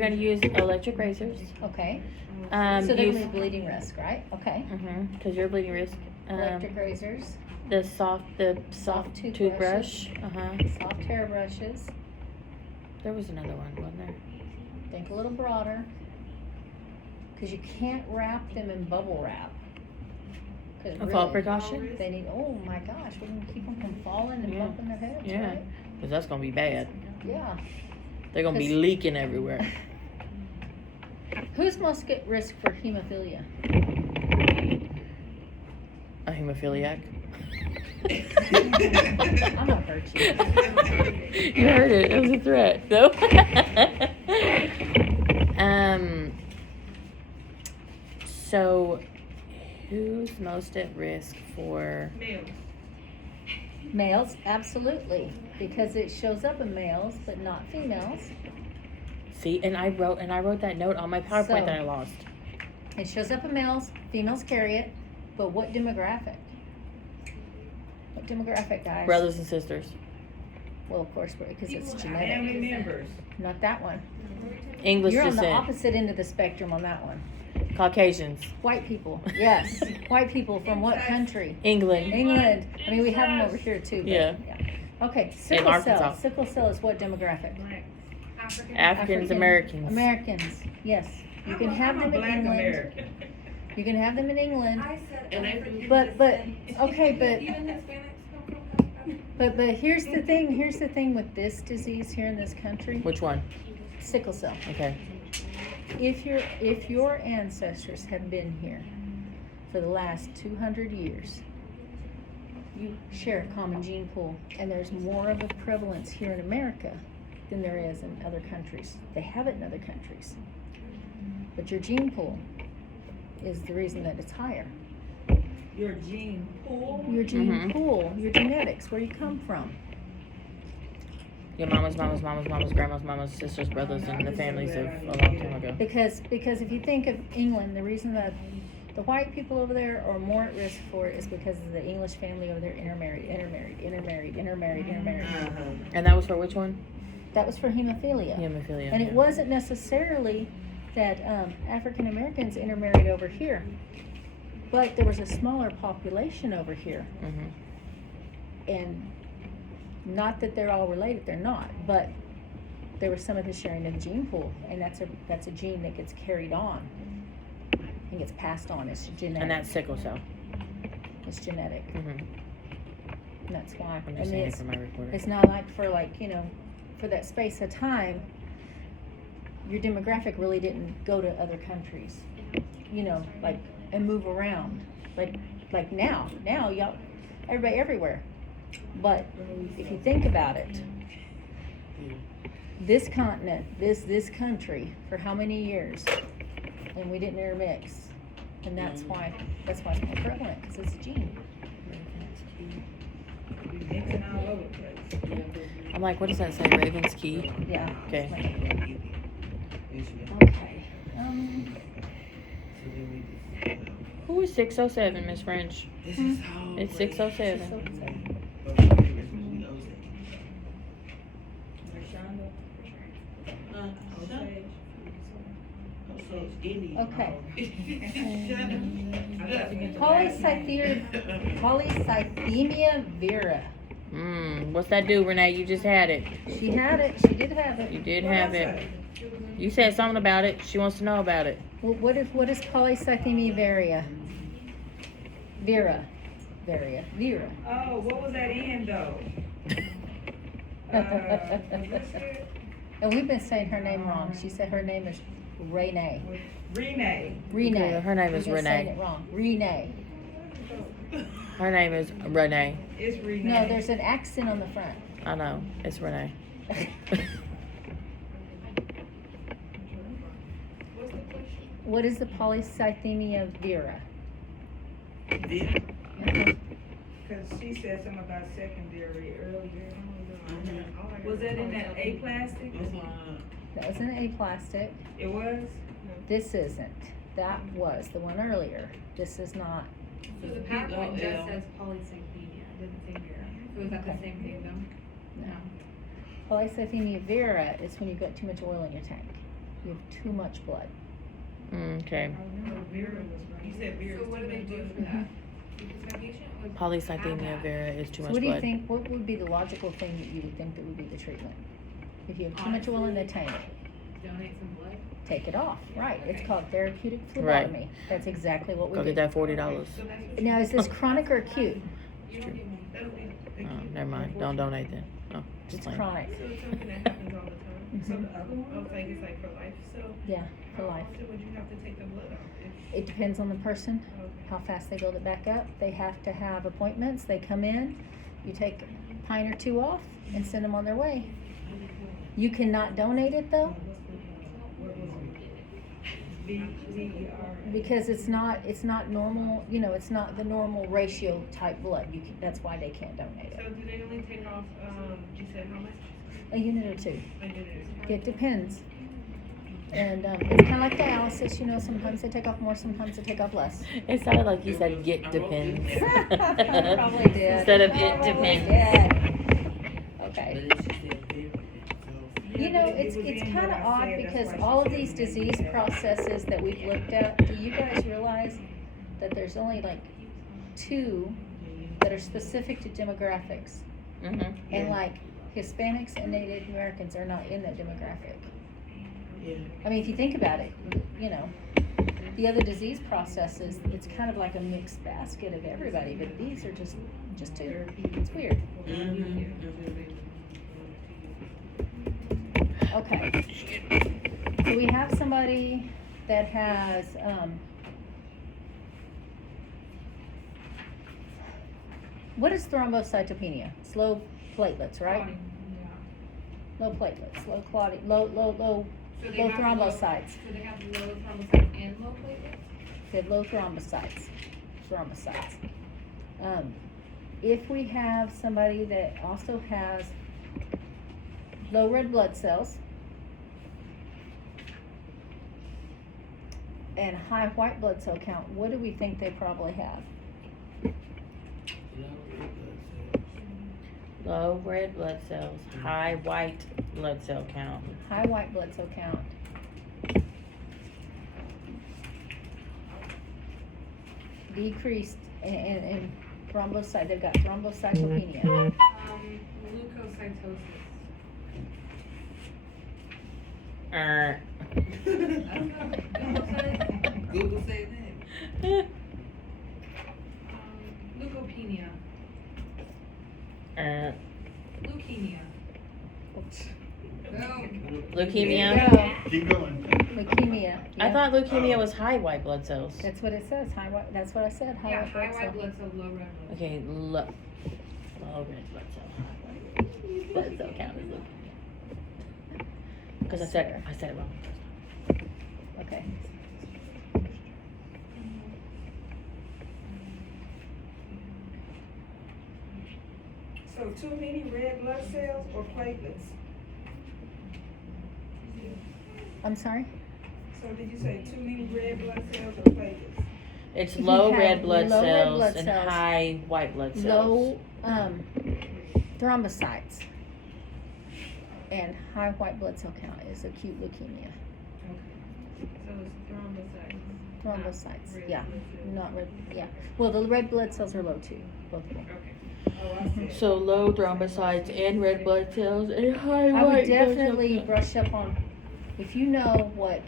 gonna use electric razors. Okay, So so they're gonna be bleeding risk, right? Okay. because you're bleeding risk. Electric razors, The soft toothbrush. soft hairbrushes. There was another one, wasn't there? Think a little broader. Cause you can't wrap them in bubble wrap. 'Cause A fall really, precaution. they need, oh my gosh, we're gonna keep them from falling and Yeah. bumping their heads, Yeah. right? Because that's gonna be bad. Yeah. They're gonna be 'Cause- leaking everywhere. Who's most at risk for hemophilia? A hemophiliac. I'm gonna hurt you. You heard it. It was a threat. No. So, who's most at risk for? Males. Males, absolutely, because it shows up in males, but not females. See, and I wrote that note on my PowerPoint So- that I lost. It shows up in males, females carry it, but what demographic? What demographic, guys? Brothers and sisters. Well, of course, because it's Family genetic. members. Not that one. English You're on the descent. opposite end of the spectrum on that one. Caucasians. White people, yes. White people from what country? England. England. I mean, we have them over here too. But, Yeah. Okay, sickle Arkansas. cell. Sickle cell is what demographic? Africans, Americans. Americans, yes. You can have I'm a them in black England. American. You can have them in England. And they But okay, but here's the thing with this disease here in this country, Which one? sickle cell. Okay. If your ancestors have been here for the last 200 years, you share a common gene pool, and there's more of a prevalence here in America than there is in other countries. They have it in other countries, but your gene pool is the reason that it's higher. Your gene pool. Your gene pool, your genetics, where you come from. Your mama's, grandma's, sisters, brothers, and the families of a long time ago. Because if you think of England, the reason that the white people over there are more at risk for it is because of the English family over there intermarried. And that was for which one? That was for hemophilia. Hemophilia. And it wasn't necessarily that African Americans intermarried over here, but there was a smaller population over here. And not that they're all related, they're not, but there was some of the sharing of the gene pool, and that's a gene that gets carried on and gets passed on. It's genetic. And that's sickle cell. It's genetic. And that's why. I'm I just mean, saying it for my recorder. it's not like for that space of time, your demographic really didn't go to other countries, and move around. Like now y'all, everybody everywhere. But if you think about it, this continent, this country, for how many years, and we didn't intermix, and that's why it's more prevalent, because it's a gene. Mixing all over the place. I'm like, what does that say? Raven's Key? Yeah. Okay. Okay. Who is 607, Miss French? This is how. It's 607. Okay. Polycythemia. Polycythemia vera. What's that do, Renee? You just had it. She had it. She did have it. You did have it. You said something about it. She wants to know about it. Well, what is polycythemia vera? Vera. Oh, what was that end though? And we've been saying her name wrong. She said her name is Renee. Renee. Okay, her name is We've been saying Renee. it wrong. Renee. Her name is Renee. It's Renee. No, there's an accent on the front. I know. It's Renee. What is the polycythemia vera? Because she said something about secondary earlier. Was that in that aplastic? That was an aplastic. It was? This isn't. That was the one earlier. This is not. So the PowerPoint just says polycythemia, it doesn't say Vera. So is that the Okay. same thing though? No. Polycythemia vera is when you've got too much oil in your tank. You have too much blood. Okay. You said Vera So was what do too they much do blood. for that? Because my patient was. had Polycythemia that. vera is too So much what do you blood. think, what would be the logical thing that you would think that would be the treatment? If you have too much oil in the tank, Donate some blood. take it off, right, it's called therapeutic Right. phlebotomy, that's exactly what we Go do. get that $40. So that's what Now, is this chronic or acute? you don't get one. Oh, never mind. Don't donate then. Oh, just It's playing. chronic, So it's something that happens all the time. So Mhm. the other Oh, one? it's like, it's like for life, so. yeah, for How life. often would you have to take the blood off? It depends on the person, Okay. how fast they build it back up, they have to have appointments, they come in, you take a pint or two off and send them on their way. You cannot donate it though, because it's not normal, you know, it's not the normal ratio type blood, that's why they can't donate So it. do they only take off, you said how much? A unit or two, I did it. it depends. And, it's kinda like dialysis, you know, sometimes they take off more, sometimes they take off less. It sounded like you said "get depends." Probably did. Instead of "it Probably depends." did. Okay. But it's just that Vera, You know, it's kind of odd because all of these disease processes that we've looked at, do you guys realize that there's only like 2 that are specific to demographics? Mhm. And like Hispanics and Native Americans are not in that demographic. yeah. I mean, if you think about it, you know, the other disease processes, it's kind of like a mixed basket of everybody, but these are just 2. It's weird. Okay. So we have somebody that has, what is thrombocytopenia? It's low platelets, right? Clotting, yeah. Low platelets, low clotting, low So they low have thrombocytes. So they have low thrombocytes and low platelets? They have low thrombocytes. If we have somebody that also has low red blood cells and high white blood cell count, what do we think they probably have? Low red blood cells, high white blood cell count. High white blood cell count. Decreased and thrombocyte, they've got thrombocytopenia. Leukocytosis. Er. I don't know. Google said that. Leukopenia. Leukemia. Leukemia. Keep going. Leukemia. I yeah. thought leukemia was high white blood cells. That's what it says, high white, that's what I said, high Yeah, white high blood white cell. blood cell, low red blood. Okay, low red blood cell, high white blood cell count is leukemia. Because I said it wrong. Okay. So too many red blood cells or platelets? I'm sorry? So did you say too many red blood cells or platelets? It's If you low have red blood low red cells blood and cells, high white blood cells. Low, thrombocytes and high white blood cell count is acute leukemia. So it's thrombocytes. Thrombocytes, Red yeah, blood cells. not red, yeah. Well, the red blood cells are low too, both of them. Okay. Oh, I see. So low thrombocytes and red blood cells and high I white would blood cell definitely count. brush up on, if you know what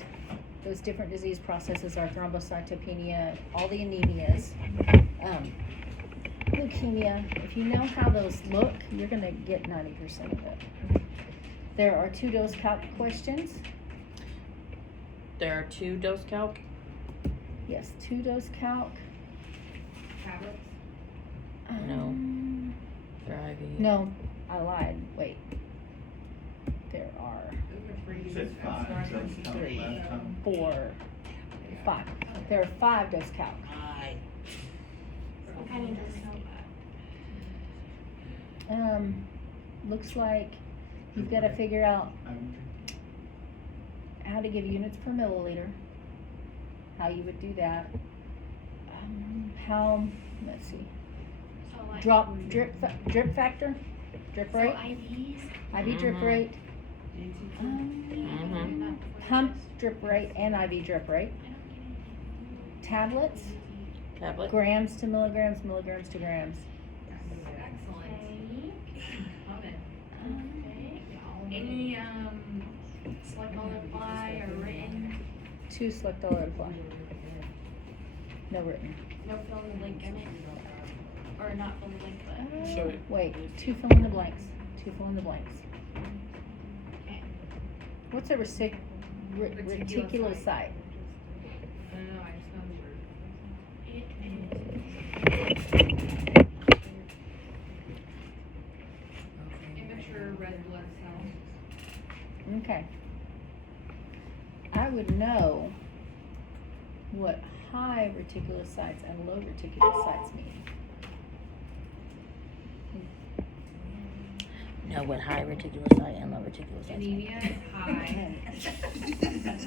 those different disease processes are, thrombocytopenia, all the anemias, leukemia, if you know how those look, you're gonna get 90% of it. There are 2 dose calc questions. There are 2 dose calc. Yes, 2 dose calc. Tablets. No. They're IV. No, I lied, wait. There are You said 5, that's kind of last time. 4, 5. There are 5 dose calc. Aye. Looks like you've gotta figure out how to give units per milliliter. how you would do that. How, let's see, So like. drip factor, drip So rate, IVs. IV drip rate, Mhm. pump drip rate and IV drip rate, tablets, Tablet. grams to milligrams, milligrams to grams. Excellent. Love it. Okay. Any, select all apply or written, Two select all that apply. No written. no fill in the blank in it? Or not fill in the blank, but. Sure. Wait, two fill in the blanks, two fill in the blanks. Okay. What's a reticulocyte? Reticulocyte. I don't know, I just know the word. Immature red blood cells. Okay. I would know what high reticulocytes and low reticulocytes mean. Know what high reticulocyte and low reticulocyte. Anemia is high,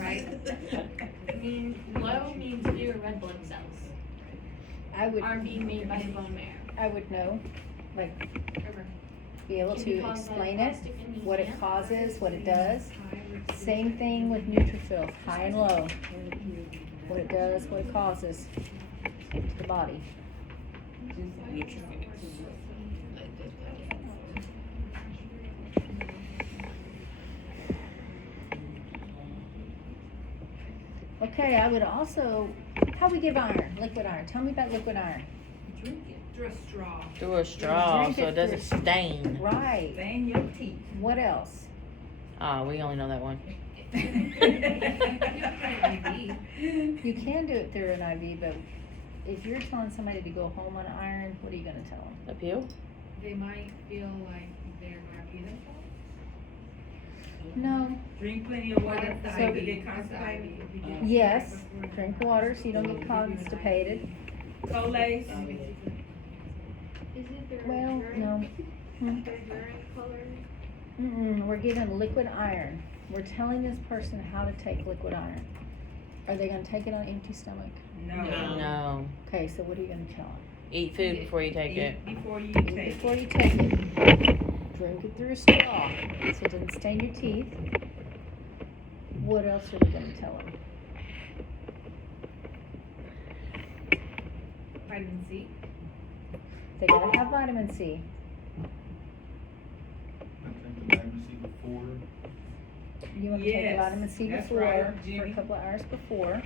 right? I mean, low means fewer red blood cells I would, are being made by the bone marrow. I would know, like, be able Can be to caused by explain it, plastic anemia. what it causes, what it does. Same thing with neutrophils, high and low. What it does, what it causes to the body. Okay, I would also, how we give iron, liquid iron. Tell me about liquid iron. Drink it through a straw. Through a straw Drink so it it doesn't through- stain. Right. Bang your teeth. What else? Ah, we only know that one. You can do it through an IV, but if you're telling somebody to go home on iron, what are you gonna tell them? A pill? They might feel like they're gonna pee themselves. No. Drink plenty of water, That's so the you IV. get That's the constipated. IV. Yes, drink water so you don't get constipated. Colace. Is it their Well, urine? no. Their urine color? We're giving liquid iron. We're telling this person how to take liquid iron. Are they gonna take it on an empty stomach? No. No. Okay, so what are you gonna tell them? Eat food before you take it. Eat before you Eat take it. before you take it. Drink it through a straw so it doesn't stain your teeth. What else are we gonna tell them? Vitamin C. They gotta have vitamin C. I think the vitamin C before. You wanna take Yes, vitamin C that's before, right, for a Jimmy. couple of hours before.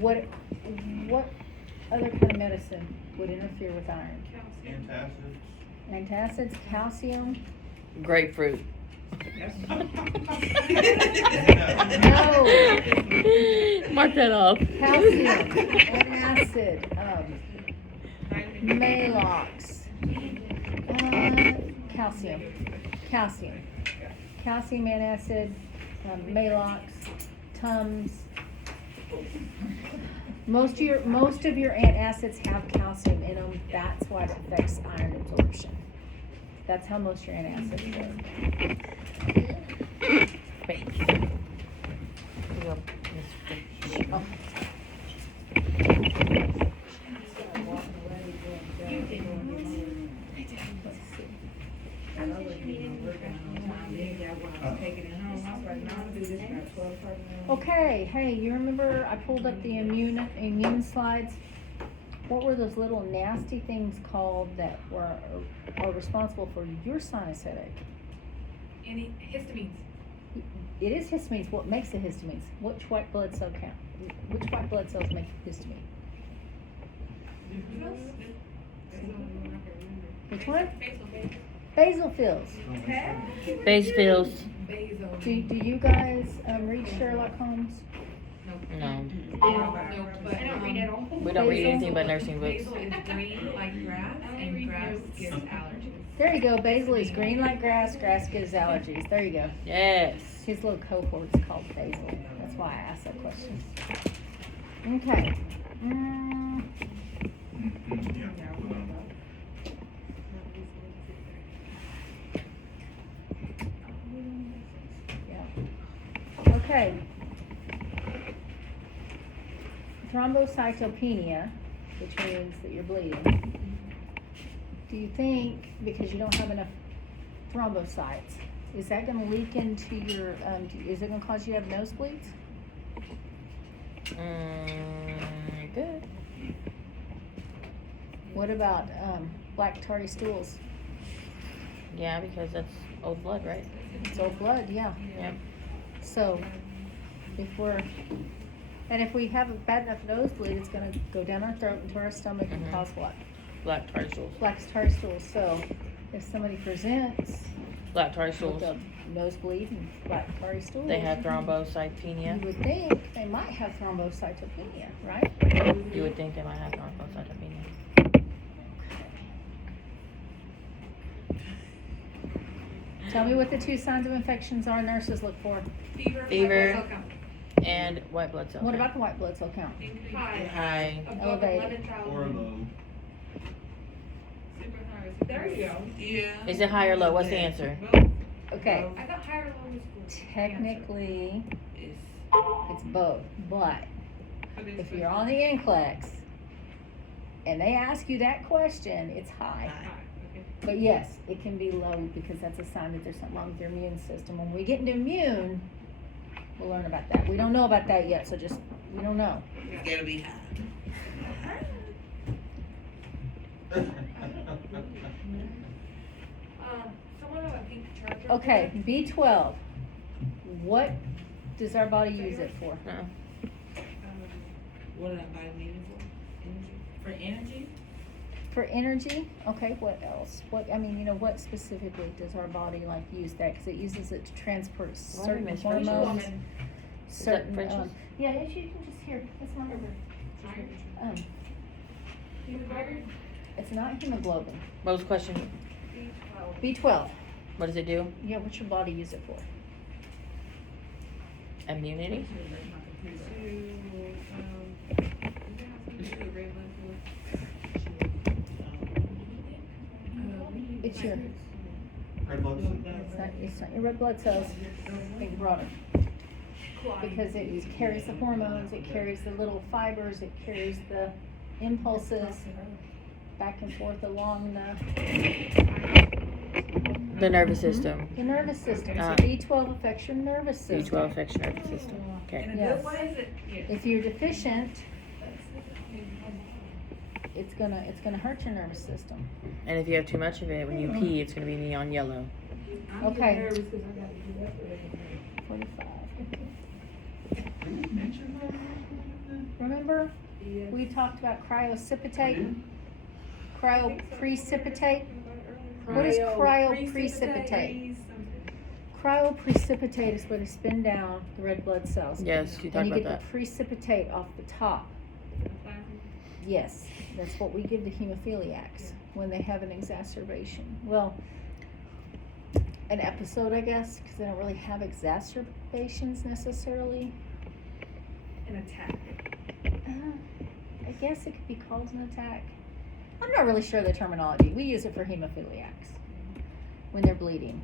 What other kind of medicine would interfere with iron? Antacids. Antacids, calcium? Grapefruit. No. Mark that off. Calcium, antacid, Malox, calcium, antacid, Malox, Tums. Most of your antacids have calcium in them. That's why it affects iron absorption. That's how most of your antacids go. Wait. Oh. Let's see. Okay, hey, you remember I pulled up the immune slides? What were those little nasty things called that are responsible for your sinus headache? Any histamines. It is histamines. What makes the histamines? Which white blood cell count? Which white blood cells make histamine? Which one? Basophils. Basophils. Basil. Do you guys read Sherlock Holmes? No. No, but I don't read at all. We don't read Basil. anything but nursing books. Basil is green like grass, and grass gives allergies. There you go. Basil is green like grass. Grass gives allergies. There you go. Yes. His little cohort's called basil. That's why I asked that question. Okay. Yeah. Okay. thrombocytopenia, which means that you're bleeding, do you think, because you don't have enough thrombocytes, is that gonna leak into your, is it gonna cause you to have nosebleeds? Good. What about, black tarry stools? Yeah, because that's old blood, right? It's old blood, yeah. Yep. So, if we have a bad enough nosebleed, it's gonna go down our throat into our stomach and Mhm. cause what? Black tarry stools. Black tarry stools. So, if somebody presents Black tarry with stools. a nosebleed and black tarry stools, They have you thrombocytopenia. would think they might have thrombocytopenia, right? You would think they might have thrombocytopenia. Tell me what the two signs of infections are nurses look for. Fever. Fever. White blood cell count. And white blood cell. What count. about the white blood cell count? High. High. Above Elevated. 11,000. Or low. Super high. There you go. Yeah. Is it high or low? What's the answer? Okay, I thought higher low was cool. technically, It's it's both, but if you're on the NCLEX and they ask you that question, it's high. high. But yes, it can be low because that's a sign that there's something wrong with your immune system. When we get into immune, we'll learn about that. We don't know about that yet, so we don't know. It's gotta be high. Someone have a pink charger. Okay, B12. What does our body use it for? No. What did I buy needed for? Energy? For energy, For energy? Okay, what else? What specifically does our body use that? Because it uses it to transport certain Miss hormones. Rachel? Woman. Certain, French's? yeah, you can just hear, it's my number. It's not hemoglobin. What was the question? B12. What does it do? Yeah, what's your body use it for? Immunity? It's your, Red blood cell. it's not your red blood cells, think broader. Because it carries the hormones, it carries the little fibers, it carries the impulses back and forth along The nervous system. the nervous system. So Ah. B12 affects your nervous system. B12 affects your nervous system. Okay. in a Yes. good way. If you're deficient, it's gonna hurt your nervous system. And if you have too much of it, when you pee, it's gonna be neon yellow. I'm Okay. getting nervous 'cause I gotta do that for everything. 45. Remember, we talked about cryocipitate? Cryoprecipitate? What is cryoprecipitate? Cryoprecipitate is where they spin down the red blood cells. Yes, you And talked you about get that. the precipitate off the top. Yes, that's what we give to hemophiliacs when they have an exacerbation. Well, an episode, I guess, because they don't really have exacerbations necessarily. An attack. I guess it could be called an attack. I'm not really sure of the terminology. We use it for hemophiliacs when they're bleeding.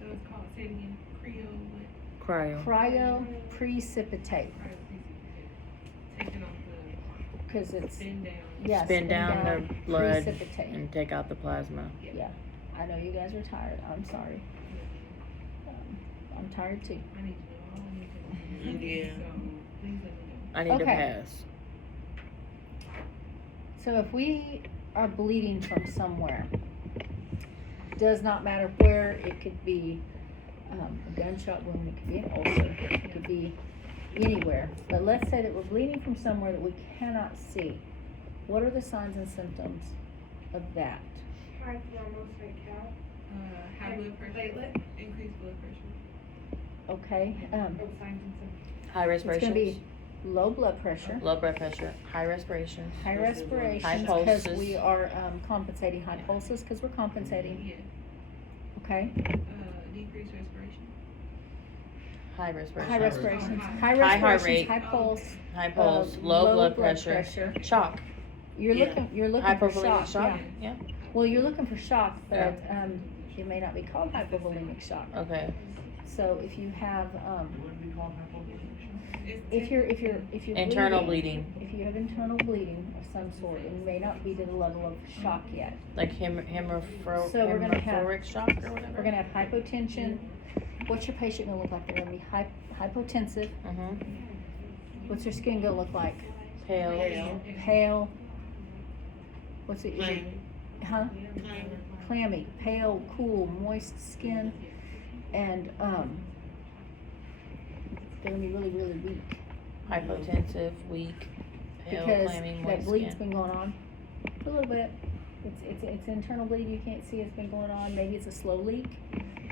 So it's called, say it again, Creo, Cryo. Cryoprecipitate, taking off because the it's, spin down. yeah, Spin down the blood precipitate. and take out the plasma. Yeah, I know you guys are tired. I'm sorry. I'm tired too. I need to know, I need to know. Yeah. So, please let me know. I need to Okay. pass. So if we are bleeding from somewhere, does not matter where, it could be a gunshot wound, it could be an ulcer, it could be anywhere. But let's say that we're bleeding from somewhere that we cannot see. What are the signs and symptoms of that? High thrombocyte count. High blood pressure. Platelet. Increased blood pressure. Okay, Oh, signs and symptoms. High it's gonna respirations. be low blood pressure, Low blood pressure. High respirations. high High respirations, pulses. because we are compensating high pulses, because we're compensating, Yeah. okay? Decreased respiration. High respirations. High respirations, High high heart respirations, rate. high pulse. High pulse. Low blood pressure. Shock. You're Yeah. you're looking for Hypovolemic shock, shock. yeah. Yeah. Well, you're looking for shock, but, it may not be called hypovolemic shock. Okay. So if you have, It's if you're Internal bleeding, if you have internal bleeding of some sort, it may not be to the level of shock yet. like So we're gonna have- hemorrhagic shock or whatever. We're gonna have hypotension. What's your patient gonna look like? They're gonna be hypotensive. What's their skin gonna look like? Pale. Pale. What's it? Clammy. Huh? Clammy, pale, cool, moist skin, and they're gonna be really, really weak Hypotensive, weak, pale, because clammy, that moist bleed's skin. been going on for a little bit. It's internal bleed you can't see. It's been going on. Maybe it's a slow leak,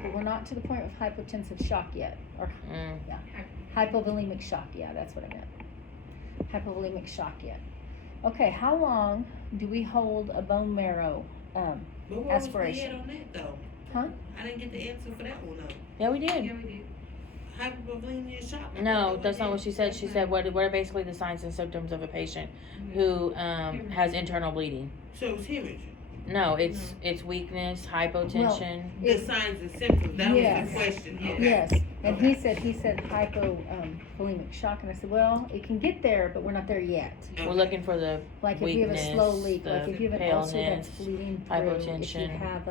but we're not to the point of hypotensive shock yet, or yeah, hypovolemic shock. Yeah, that's what I meant. Hypovolemic shock yet. Okay, how long do we hold a bone marrow But what was we aspiration? at on that though? Huh? I didn't get the answer for that one though. Yeah, we Yeah, did. we did. Hypovolemic shock. No, that's not what she said. She said, what are basically the signs and symptoms of a patient who has internal bleeding? So it was hemorrhage. No, it's weakness, hypotension. The signs and symptoms, that Yes. was the question. Okay. Yes, and Okay. he said hypovolemic shock, and I said, well, it can get there, but we're not there yet. We're looking for the Like if you have a slow weakness, leak, like the if you have an ulcer that's paleness, bleeding through, if you hypotension. have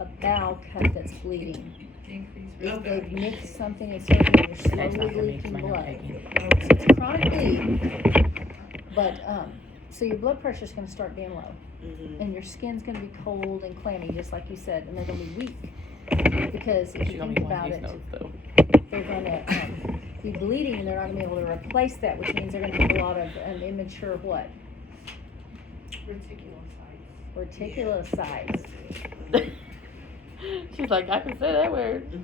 a bowel cut that's bleeding, Increased if Okay. they've mixed something in surgery, you're That's slowly not for me, 'cause leaking my note blood. taking. So it's a chronic bleed, but so your blood pressure's gonna start being low, Mhm. and your skin's gonna be cold and clammy, just like you said, and they're gonna be weak. Because if She's you gonna think be about one of it, these notes though. they're gonna be bleeding, and they're not gonna be able to replace that, which means they're gonna have a lot of immature what? Reticulocytes. She's like, I can say that word.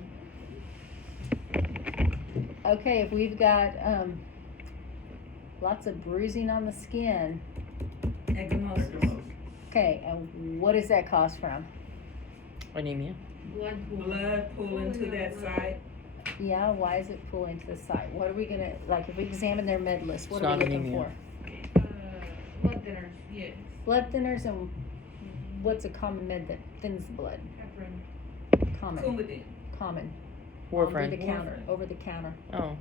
Okay, if we've got lots of bruising on the skin, Ecchymosis. okay, and what does that cause from? Anemia. Blood pooling to that site. Yeah, why is it pulling to the site? What are we gonna, like, if we examine their med list, what It's are we not looking anemia. for? Blood thinners, yes. Blood thinners, and what's a common med that thins the blood? Heparin. Common. Coumadin. Over the Warfarin. counter, over the counter. Oh.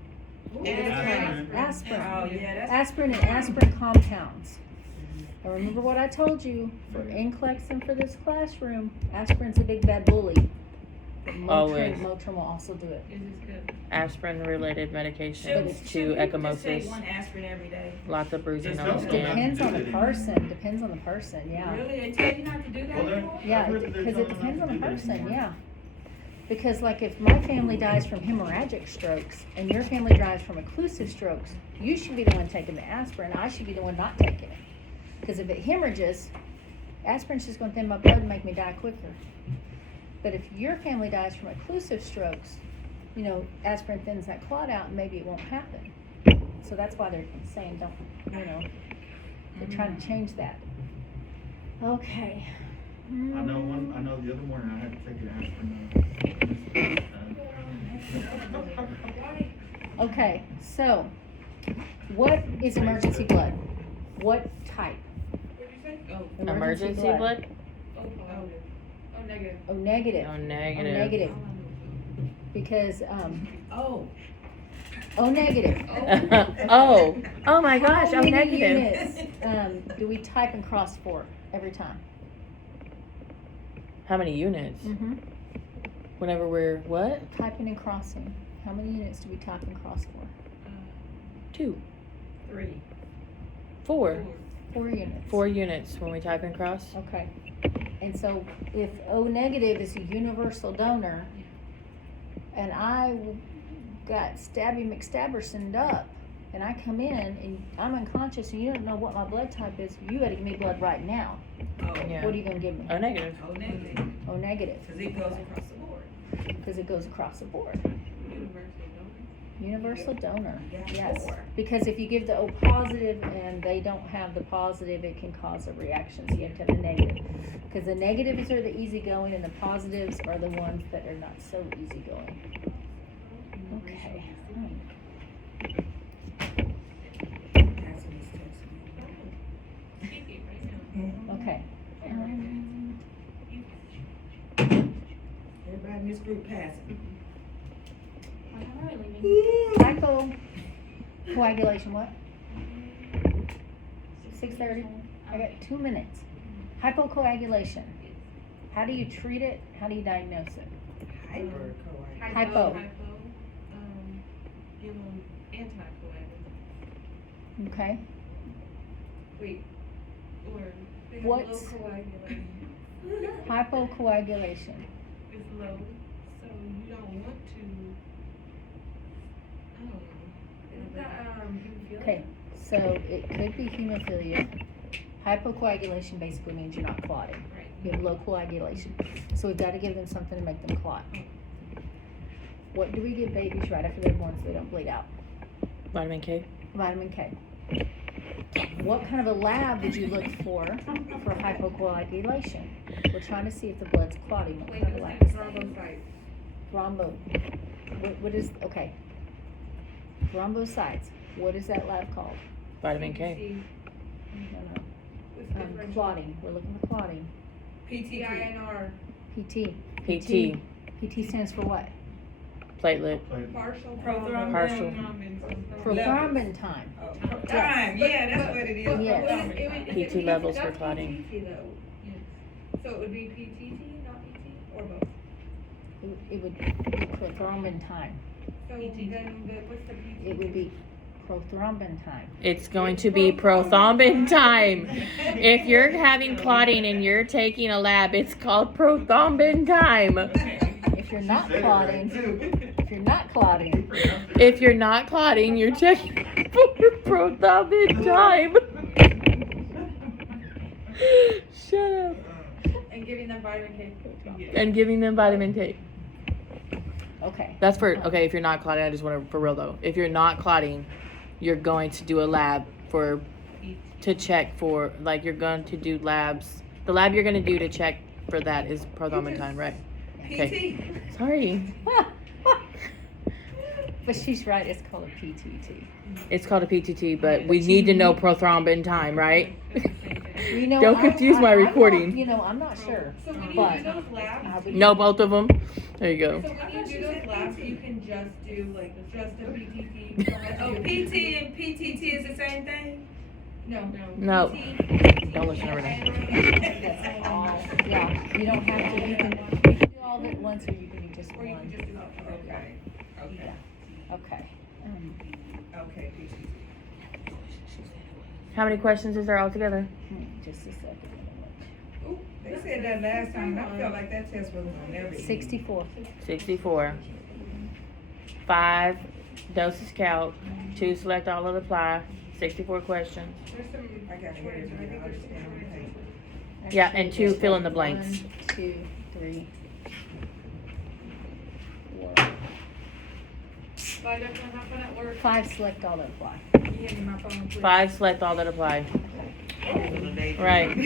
Aspirin. Oh, yeah, that's. Aspirin and aspirin compounds. And remember what I told you, for NCLEX and for this classroom, aspirin's a big bad bully. But Always. Motrin will also do it. Is this good? Aspirin-related medications Should to we just ecchymosis. take one aspirin every day? Lots of bruising Just on the don't skin. Depends on the person, yeah. Really? They tell you not to do that Well, anymore? Yeah, because it depends on the person, yeah. Because like if my family dies from hemorrhagic strokes and your family dies from occlusive strokes, you should be the one taking the aspirin, I should be the one not taking it. Because if it hemorrhages, aspirin's just gonna thin my blood and make me die quicker. But if your family dies from occlusive strokes, you know, aspirin thins that clot out and maybe it won't happen. So that's why they're saying don't, you know, they're trying to change that. Okay. I know the other morning I had to take an aspirin. Okay, so what is emergency blood? What type? What did you say? Oh, Emergency blood? oh, negative. Oh, negative. Oh, Oh, negative. negative. Because, Oh. O negative. Oh my gosh, How I'm many negative. units, do we type and cross for every time? How many units? Mm-hmm. Whenever we're, what? Typing and crossing. How many units do we type and cross for? 2. 3. 4. 4 units. 4 units when we type and cross. Okay. And so if O negative is a universal donor, and I got Stabby McStabbersoned up, and I come in and I'm unconscious and you don't know what my blood type is, you gotta give me blood right now. Oh. Yeah. What are you gonna give me? Oh, negative. Oh, negative. O negative, Cause it goes across the board. because it goes across the board. Universal donor, Yeah, yes. 4. Because if you give the O positive and they don't have the positive, it can cause a reaction, so you have to have the negative. Because the negatives are the easygoing and the positives are the ones that are not so easygoing. Okay. Okay. Everybody in this group passing. What time are we leaving? Hypocoagulation, what? 6:30? I got 2 minutes. Hypocoagulation. How do you treat it? How do you diagnose it? Hypercoagulation. Hypo. Give them anticoagulant. Okay. Wait. Or What's hypocoagulation? It's low, so you don't want to, I don't know. Okay, so it could be hemophilia. Hypocoagulation basically means you're not clotting. Right. You have low coagulation. So we've got to give them something to make them clot. What do we give babies right after they're born so they don't bleed out? Vitamin K. Vitamin K. What kind of a lab would you look for hypocoagulation? We're trying to see if the blood's clotting. What kind of lab is that? Thrombo. What is, okay. Thrombocytes. What is that lab called? Vitamin K. No. Clotting. We're looking for clotting. PTINR. PT. PT. PT stands for what? Platelet. Partial. Partial. Prothrombin time. Time, yeah, that's what it is. Yes. PT levels for clotting. So it would be PTT, not PT, or both? It would be prothrombin time. So then what's the PT? It would be prothrombin time. It's going to be prothrombin time. If you're having clotting and you're taking a lab, it's called prothrombin time. If you're not clotting, If you're not clotting, you're checking for prothrombin time. Shut up. And giving them vitamin K. And giving them vitamin K. okay. That's for, okay, if you're not clotting, I just want to, for real though. If you're not clotting, you're going to do a lab to check for, like you're going to do labs. The lab you're going to do to check for that is prothrombin time, right? Okay. Sorry. But she's right, it's called a PTT. It's called a PTT, but we need to know prothrombin time, right? You know, Don't confuse my recording. I'm not sure. So when you But do those labs, No, both of them. There you go. so when you do those labs, you can just do like just a PTT. Oh, PT and PTT is the same thing? No. No. PT, Don't listen to her. That's all. Yeah, you don't have to. You can do all of it once, or you can do just Or you can one. just do that. Okay, okay, Okay. okay, PTT. How many questions is there altogether? Just a second. They said that last time, and I felt like that test was on every. 64. 64. 5 doses count. 2 select all and apply. 64 questions. There's some. I gotta hear it, I understand what you're saying. Yeah, and 2 fill in the blanks. 1, 2, 3, 4. Bye, Dr. Hoffman at work. 5 select all that apply. You hand me my phone, please. 5 select all that apply. Right.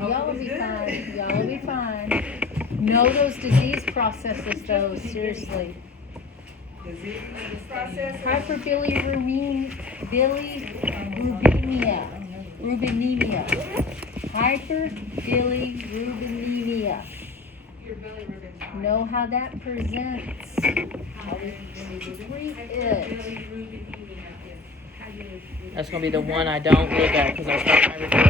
Y'all will be fine. Y'all will be fine. Know those disease processes, though, seriously. Disease process. Hyperbilirubinemia. Rubinemia. Hyperbilirubinemia. Your belly ribbon. Know how that presents. How we treat it. That's going to be the one I don't look at because I start my report.